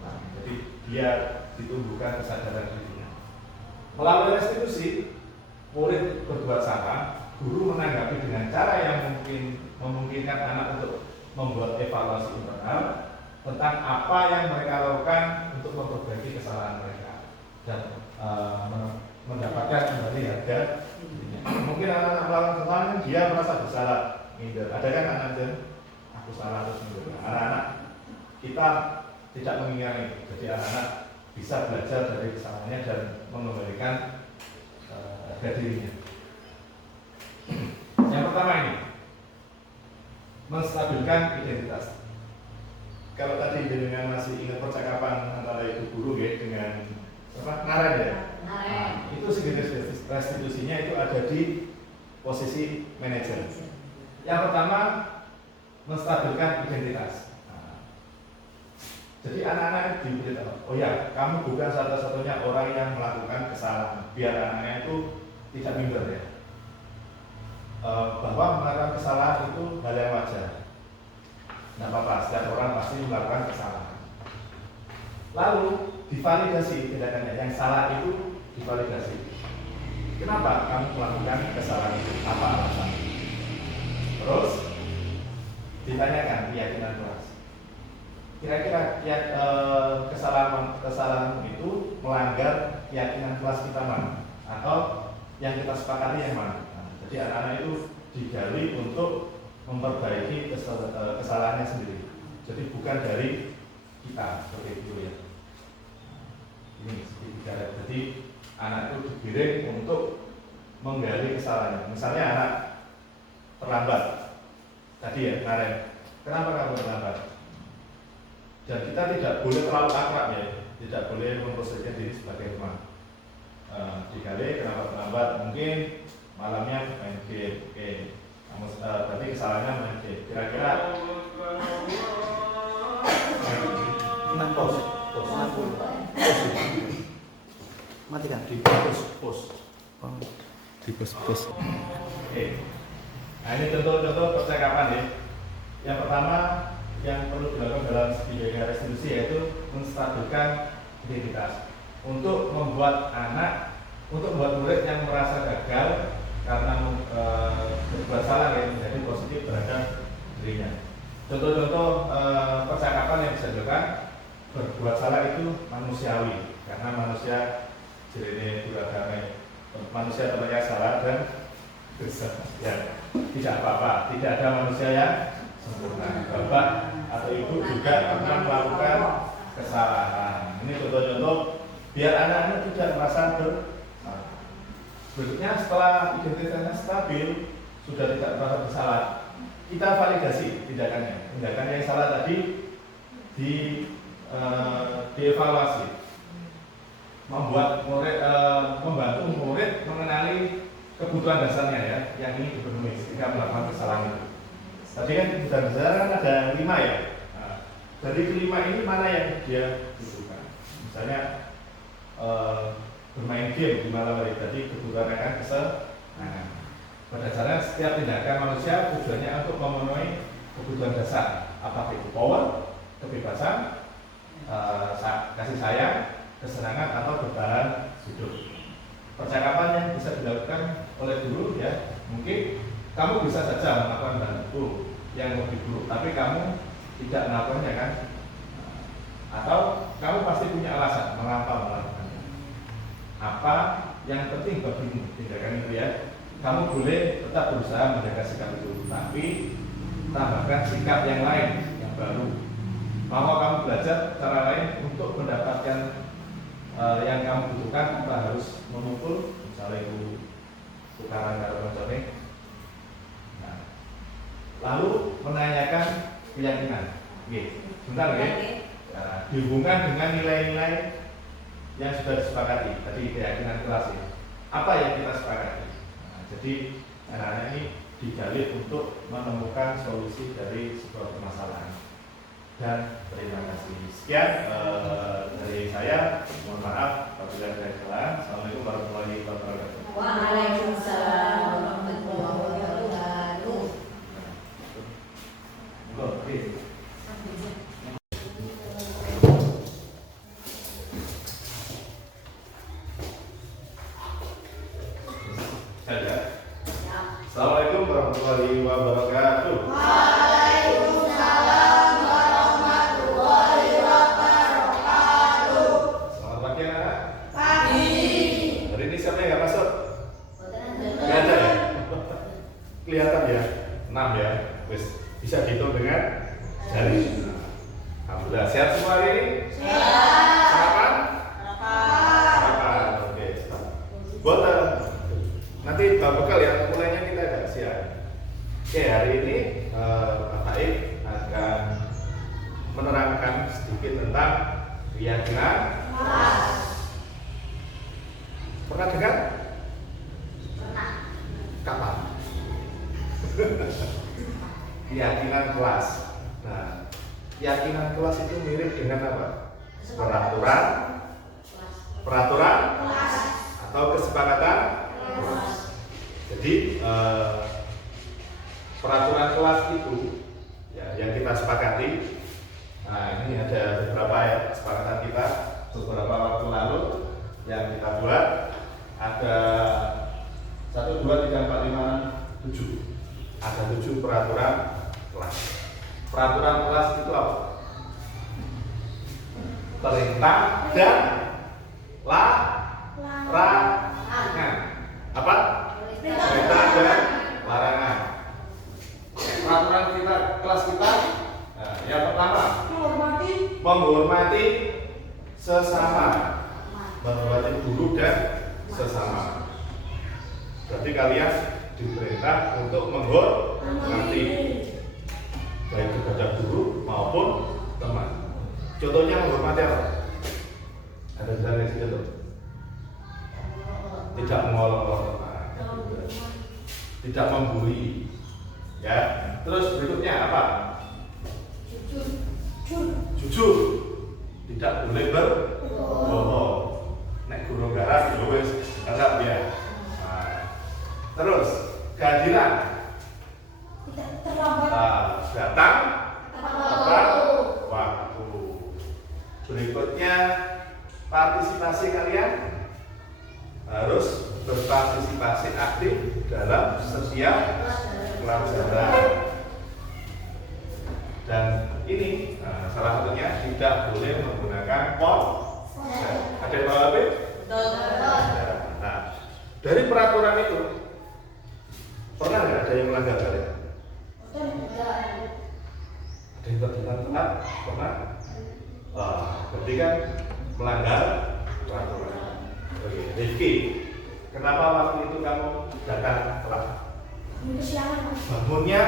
lain. Jadi dia ditumbuhkan kesadaran dirinya. Melalui restitusi, murid berbuat salah, guru menanggapi dengan cara yang memungkinkan anak untuk membuat evaluasi internal tentang apa yang mereka lakukan untuk memperbaiki kesalahan mereka dan mendapatkan kembali harga dirinya. Mungkin anak-anak melakukan kesalahan dia merasa bersalah, minder. Ada kan anak-anak aku salah terus minder. Anak-anak kita tidak menginginkan itu. Jadi anak-anak bisa belajar dari kesalahannya dan mengembalikan harga dirinya. Yang pertama ini menstabilkan identitas. kalau tadi dengan masih ingat percakapan antara ibu guru ya dengan Naren ya. Itu segini restitusinya itu ada di posisi manajer. Yang pertama menstabilkan identitas. Jadi anak-anak diberitahu, oh ya, kamu bukan satu-satunya orang yang melakukan kesalahan. Biar anaknya itu tidak minder ya. Bahwa melakukan kesalahan itu hal yang wajar. Tidak apa-apa, setiap orang pasti melakukan kesalahan. Lalu divalidasi tindakannya, yang salah itu divalidasi. Kenapa kamu melakukan kesalahan itu? Apa alasannya? Terus ditanyakan keyakinan kelas. Kira-kira kesalahan itu melanggar keyakinan kelas kita mana? Atau yang kita sepakati yang mana? Nah, jadi anak-anak itu digali untuk memperbaiki kesalahannya sendiri. Jadi bukan dari kita seperti itu ya. Ini segitiga. Jadi anak itu digiring untuk menggali kesalahannya. Misalnya anak terlambat. Tadi ya kemarin, kenapa kamu terlambat? Dan kita tidak boleh terlalu akrab ya, tidak boleh memposisikan diri sebagai teman. Digali kenapa terlambat? Mungkin malamnya main game. Oke. Kamu berarti kesalahannya main game. Kira-kira pos. Matikan. Di pos. Di pos. Oke. Nah ini contoh-contoh percakapan ya. Yang pertama yang perlu dilakukan dalam segi restitusi yaitu menstabilkan identitas untuk membuat murid yang merasa gagal karena berbuat salah ya, menjadi positif terhadap dirinya. Contoh-contoh percakapan yang bisa dilakukan, berbuat salah itu manusiawi karena manusia jadi beragama, manusia terlihat salah dan dosa ya, tidak apa-apa, tidak ada manusia yang sempurna. Bapak atau ibu juga pernah melakukan kesalahan. Ini contoh-contoh biar anak-anak tidak merasa bersalah. Berikutnya setelah identitasnya stabil, sudah tidak merasa bersalah, kita validasi tindakannya. Tindakan yang salah tadi dievaluasi, membantu murid mengenali kebutuhan dasarnya ya, yang ini dipenuhi ketika melakukan kesalahan itu. Tadi kan kebutuhan dasar kan ada 5 ya. Nah, dari kelima ini mana yang dia butuhkan? Misalnya bermain game di malam hari tadi kebutuhannya kan kesenangan. Pada dasarnya setiap tindakan manusia tujuannya untuk memenuhi kebutuhan dasar, apakah itu power, kebebasan, kasih sayang, kesenangan atau bertahan hidup. Percakapan yang bisa dilakukan oleh guru ya, mungkin kamu bisa saja melakukan hal itu yang lebih buruk, tapi kamu tidak melakukannya kan? Atau kamu pasti punya alasan mengapa melakukannya. Apa yang penting bagimu tindakan itu ya? Kamu boleh tetap berusaha menjaga sikap itu, tapi tambahkan sikap yang lain yang baru. Mau kamu belajar cara lain untuk mendapatkan yang kamu butuhkan, kita harus memukul, misalnya itu tukaran karo koncone. Nah, lalu menanyakan keyakinan. Oke, sebentar ya. Nah, dihubungkan dengan nilai-nilai yang sudah disepakati. Tadi keyakinan kelas ya. Apa yang kita sepakati? Nah, jadi anak-anak ini digali untuk menemukan solusi dari sebuah permasalahan. Dan terima kasih. Sekian dari saya. Mohon maaf apabila ada kesalahan. Assalamualaikum warahmatullahi wabarakatuh. Waalaikumsalam warahmatullahi wabarakatuh. Oke. Saya. Assalamualaikum warahmatullahi wabarakatuh. Kelihatan ya, 6 ya, bisa dihitung dengan jari. Alhamdulillah, sehat semua hari ini? Sarapan? Sarapan, oke. Buat nanti bekal ya, mulainya kita agak siang. Oke, hari ini Pak Taib akan menerangkan sedikit tentang keyakinan kelas. Pernah dengar? Pernah. Kapan? Keyakinan kelas. Nah, keyakinan kelas itu mirip dengan apa? Peraturan Kelas. atau kesepakatan kelas. Jadi peraturan kelas itu ya, yang kita sepakati. Nah, ini ada beberapa ya kesepakatan kita beberapa waktu lalu yang kita buat. Ada 1, 2, 3, 4, 5, 6, 7. Ada 7 peraturan kelas. Peraturan kelas itu apa? Perintah dan larangan. Apa? Perintah dan larangan. Peraturan kita kelas kita, nah, yang pertama menghormati sesama, menghormati guru dan sesama. Berarti kalian diperintah untuk menghormati baik kepada guru maupun teman. Contohnya menghormati apa? Ada dari situ tuh. Tidak mengolok-olok teman, tidak membuli, ya. Terus berikutnya apa? Jujur, tidak boleh berbohong. Nek guru garap ya wis garap ya. Nah, terus kehadiran, datang tepat waktu. Berikutnya partisipasi, kalian harus berpartisipasi aktif dalam setiap pelajaran. Dan ini salah satunya tidak boleh menggunakan ponsel. Ada yang bawa HP? Nah, dari peraturan itu pernah nggak ada yang melanggar kalian? Ada yang terdengar telat? Pernah? Berarti kan melanggar peraturan. Oke, Rifki, kenapa waktu itu kamu datang telat? Bangunnya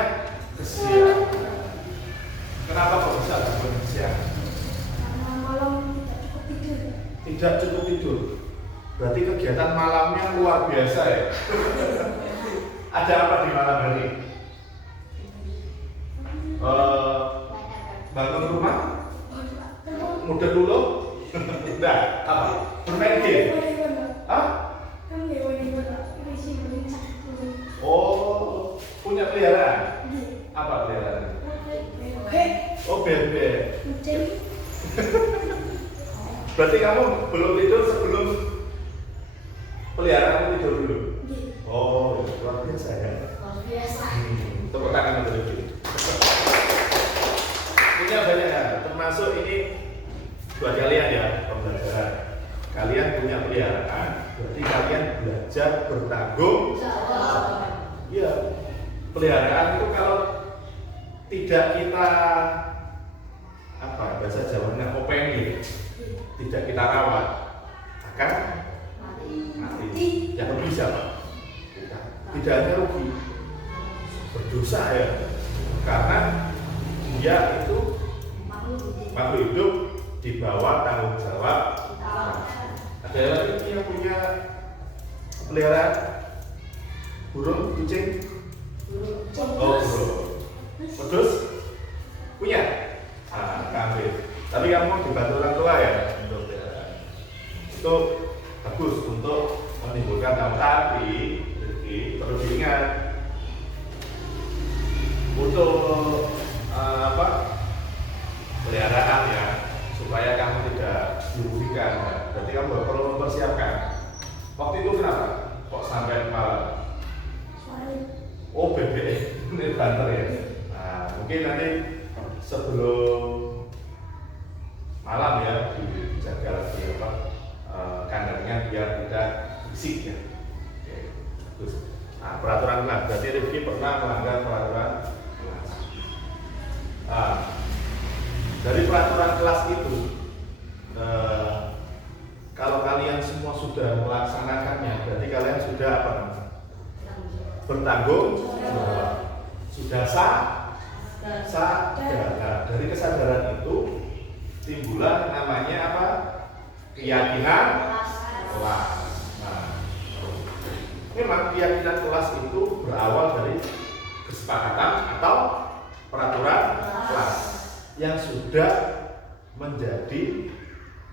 kesiangan. Kenapa kok bisa bangun kesiangan? Tidak cukup tidur. Berarti kegiatan malamnya luar biasa ya. Ada apa di malam hari? Bangun rumah? Mudah dulu? Enggak, apa? Bermain game? Hah? Oh, punya peliharaan? Apa peliharaan? Oh, bebek. Berarti kamu belum tidur sebelum peliharaan tidur dulu? Oh, luar biasa ya. Tepuk tangan untuk itu. Punya banyak hal, termasuk ini buat kalian ya, pembelajaran. Kalian punya peliharaan, berarti kalian belajar bertanggung jawab. Iya, peliharaan itu kalau tidak kita bahasa Jawanya OPNG, tidak kita rawat, akan mati. Yang rugi siapa? Tidak hanya rugi, berdosa ya, karena dia itu makhluk hidup di bawah tanggung jawab. Ada lagi yang punya peliharaan burung, kucing? Oh, burung. Pedus? Punya? Kambing. Tapi kamu dibantu orang tua ya untuk peliharaan. Itu bagus untuk menimbulkan tamu. Tapi perlu diingat untuk peliharaan ya, supaya kamu tidak dirugikan. Berarti kamu perlu mempersiapkan. Waktu itu kenapa kok sampai malam? Oh, bebek ini banter ya. Nah, mungkin nanti sebelum malam ya dijaga lagi kandangnya biar tidak berisik ya. Oke, terus, nah, peraturan kelas. Berarti Rifki pernah melanggar peraturan kelas. Dari peraturan kelas itu, kalau kalian semua sudah melaksanakannya, berarti kalian sudah apa? Bertanggung jawab. Sudah sah? sadar. Nah, dari kesadaran itu timbullah namanya apa? Keyakinan kelas. Nah, memang keyakinan kelas itu berawal dari kesepakatan atau peraturan kelas yang sudah menjadi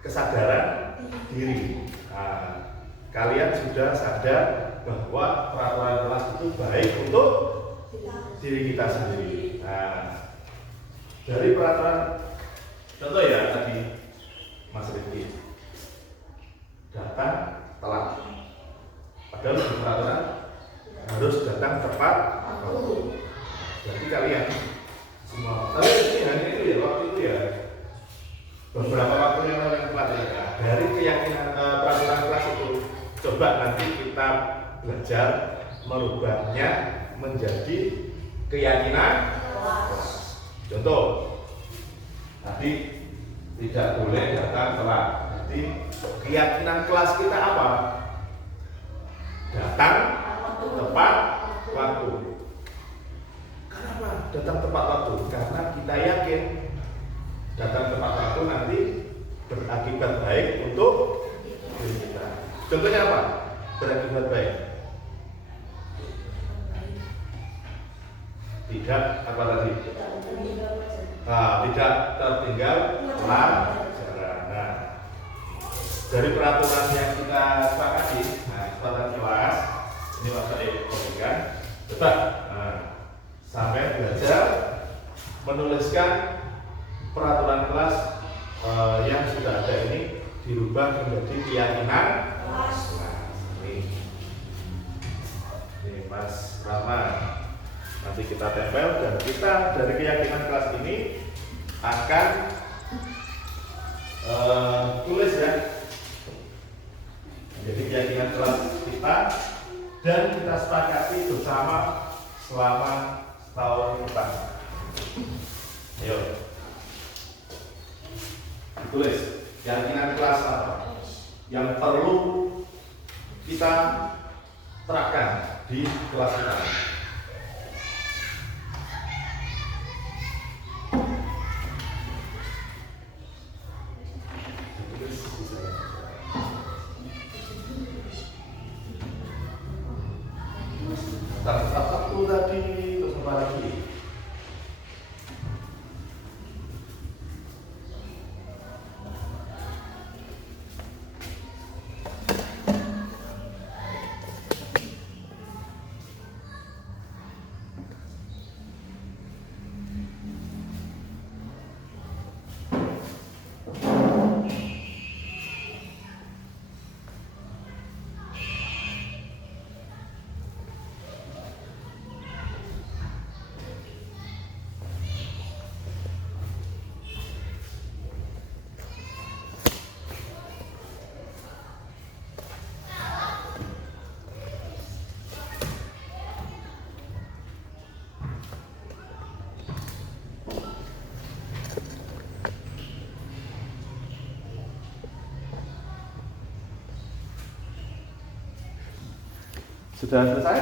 kesadaran diri. Nah, kalian sudah sadar bahwa peraturan kelas itu baik untuk diri kita sendiri. Nah, dari peraturan, contoh ya tadi Mas Rifki datang telat, padahal di peraturan harus datang tepat waktu. Jadi kalian semua, tapi ini hanya itu ya, waktu itu ya beberapa waktu yang lalu yang telat ya. Dari keyakinan peraturan kelas itu, coba nanti kita belajar merubahnya menjadi keyakinan kelas. Contoh, tadi tidak boleh datang telat. Jadi keyakinan kelas kita apa? Datang tepat waktu. Kenapa datang tepat waktu? Karena kita yakin datang tepat waktu nanti berakibat baik untuk diri kita. Contohnya apa? Berakibat baik. Tidak apa tadi? Tidak tertinggal pelajaran. Nah, dari peraturan yang kita sepakati, kesepakatan kelas ini masa berikan, tetap sampai belajar menuliskan peraturan kelas yang sudah ada ini dirubah menjadi keyakinan kelas. Nah, ini Mas Rama. Nanti kita tempel dan kita dari keyakinan kelas ini akan tulis ya. Jadi keyakinan kelas kita dan kita sepakati bersama selama setahun ke depan. Ayo. Tulis keyakinan kelas apa yang perlu kita terapkan di kelas kita. Satu tadi terus apa lagi? Sudah selesai?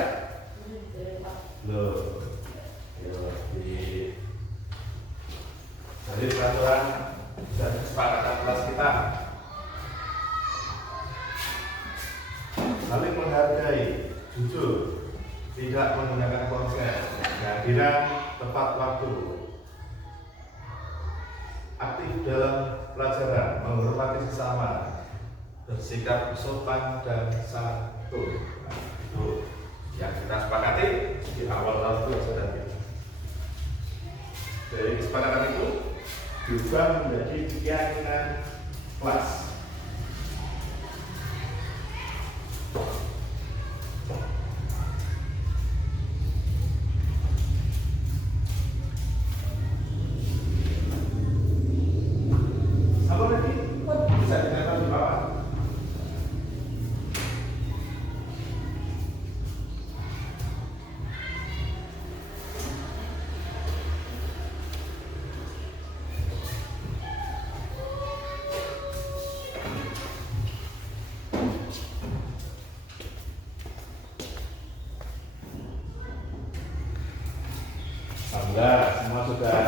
Loh, dari peraturan dan kesepakatan kelas kita saling menghargai, jujur, tidak menggunakan konsep, kehadiran tepat waktu, aktif dalam pelajaran, menghormati sesama, bersikap sopan dan santun. Itu yang kita sepakati di awal itu sudah kita. Dari kesepakatan itu juga menjadi keyakinan kelas. Apa lagi? Bisa dilihat di bawah. Alhamdulillah semua sudah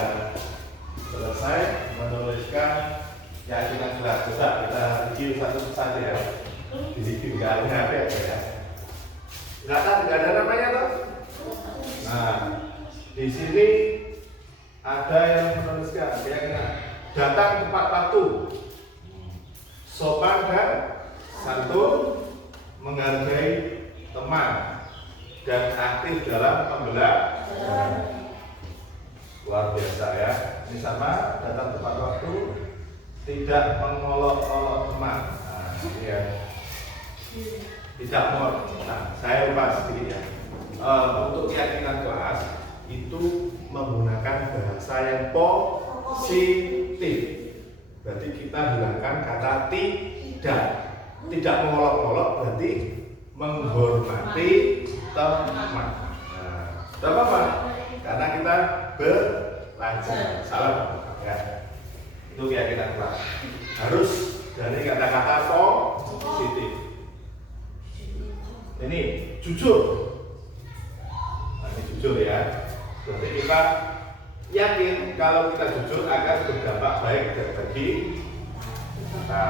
selesai menuliskan keyakinan kelas. Coba kita review satu-satu ya. Di review nggak ada apa ya. Nggak ada namanya toh. Nah, di sini ada yang menuliskan keyakinan datang tepat waktu, sopan dan santun, menghargai teman, dan aktif dalam pembelajaran. Luar biasa ya. Ini sama, datang tepat waktu, tidak mengolok-olok teman. Nah, ini ya. Tidak mau. Nah, saya ubah sedikit ya. Untuk keyakinan kelas itu menggunakan bahasa yang positif. Berarti kita hilangkan kata tidak mengolok-olok, berarti menghormati teman. Nah, tidak apa-apa, karena kita belajar. Salam ya. Itu keyakinan kelas. Harus dari kata-kata positif. Ini jujur. Nah, ini jujur ya. Berarti kita yakin kalau kita jujur akan berdampak baik bagi kita.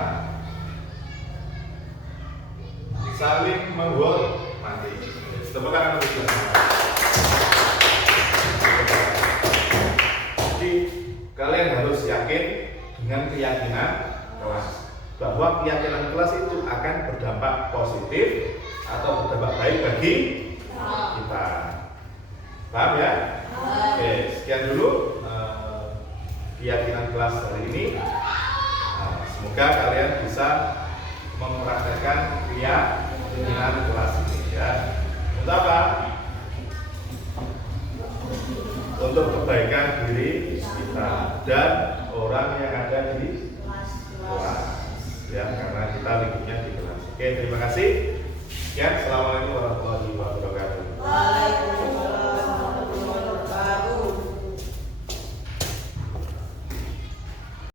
Saling menghormati. Tepuk tangan untuk kita. Jadi kalian harus yakin dengan keyakinan kelas bahwa keyakinan kelas itu akan berdampak positif atau berdampak baik bagi kita. Paham ya? Oke, sekian dulu keyakinan kelas hari ini. Semoga kalian bisa mempraktekkan keyakinan kelas ini ya. Untuk apa? Untuk kebaikan diri kita dan orang yang ada di kelas ya, karena kita lingkupnya di kelas. Oke, terima kasih. Sekian, assalamualaikum warahmatullahi wabarakatuh.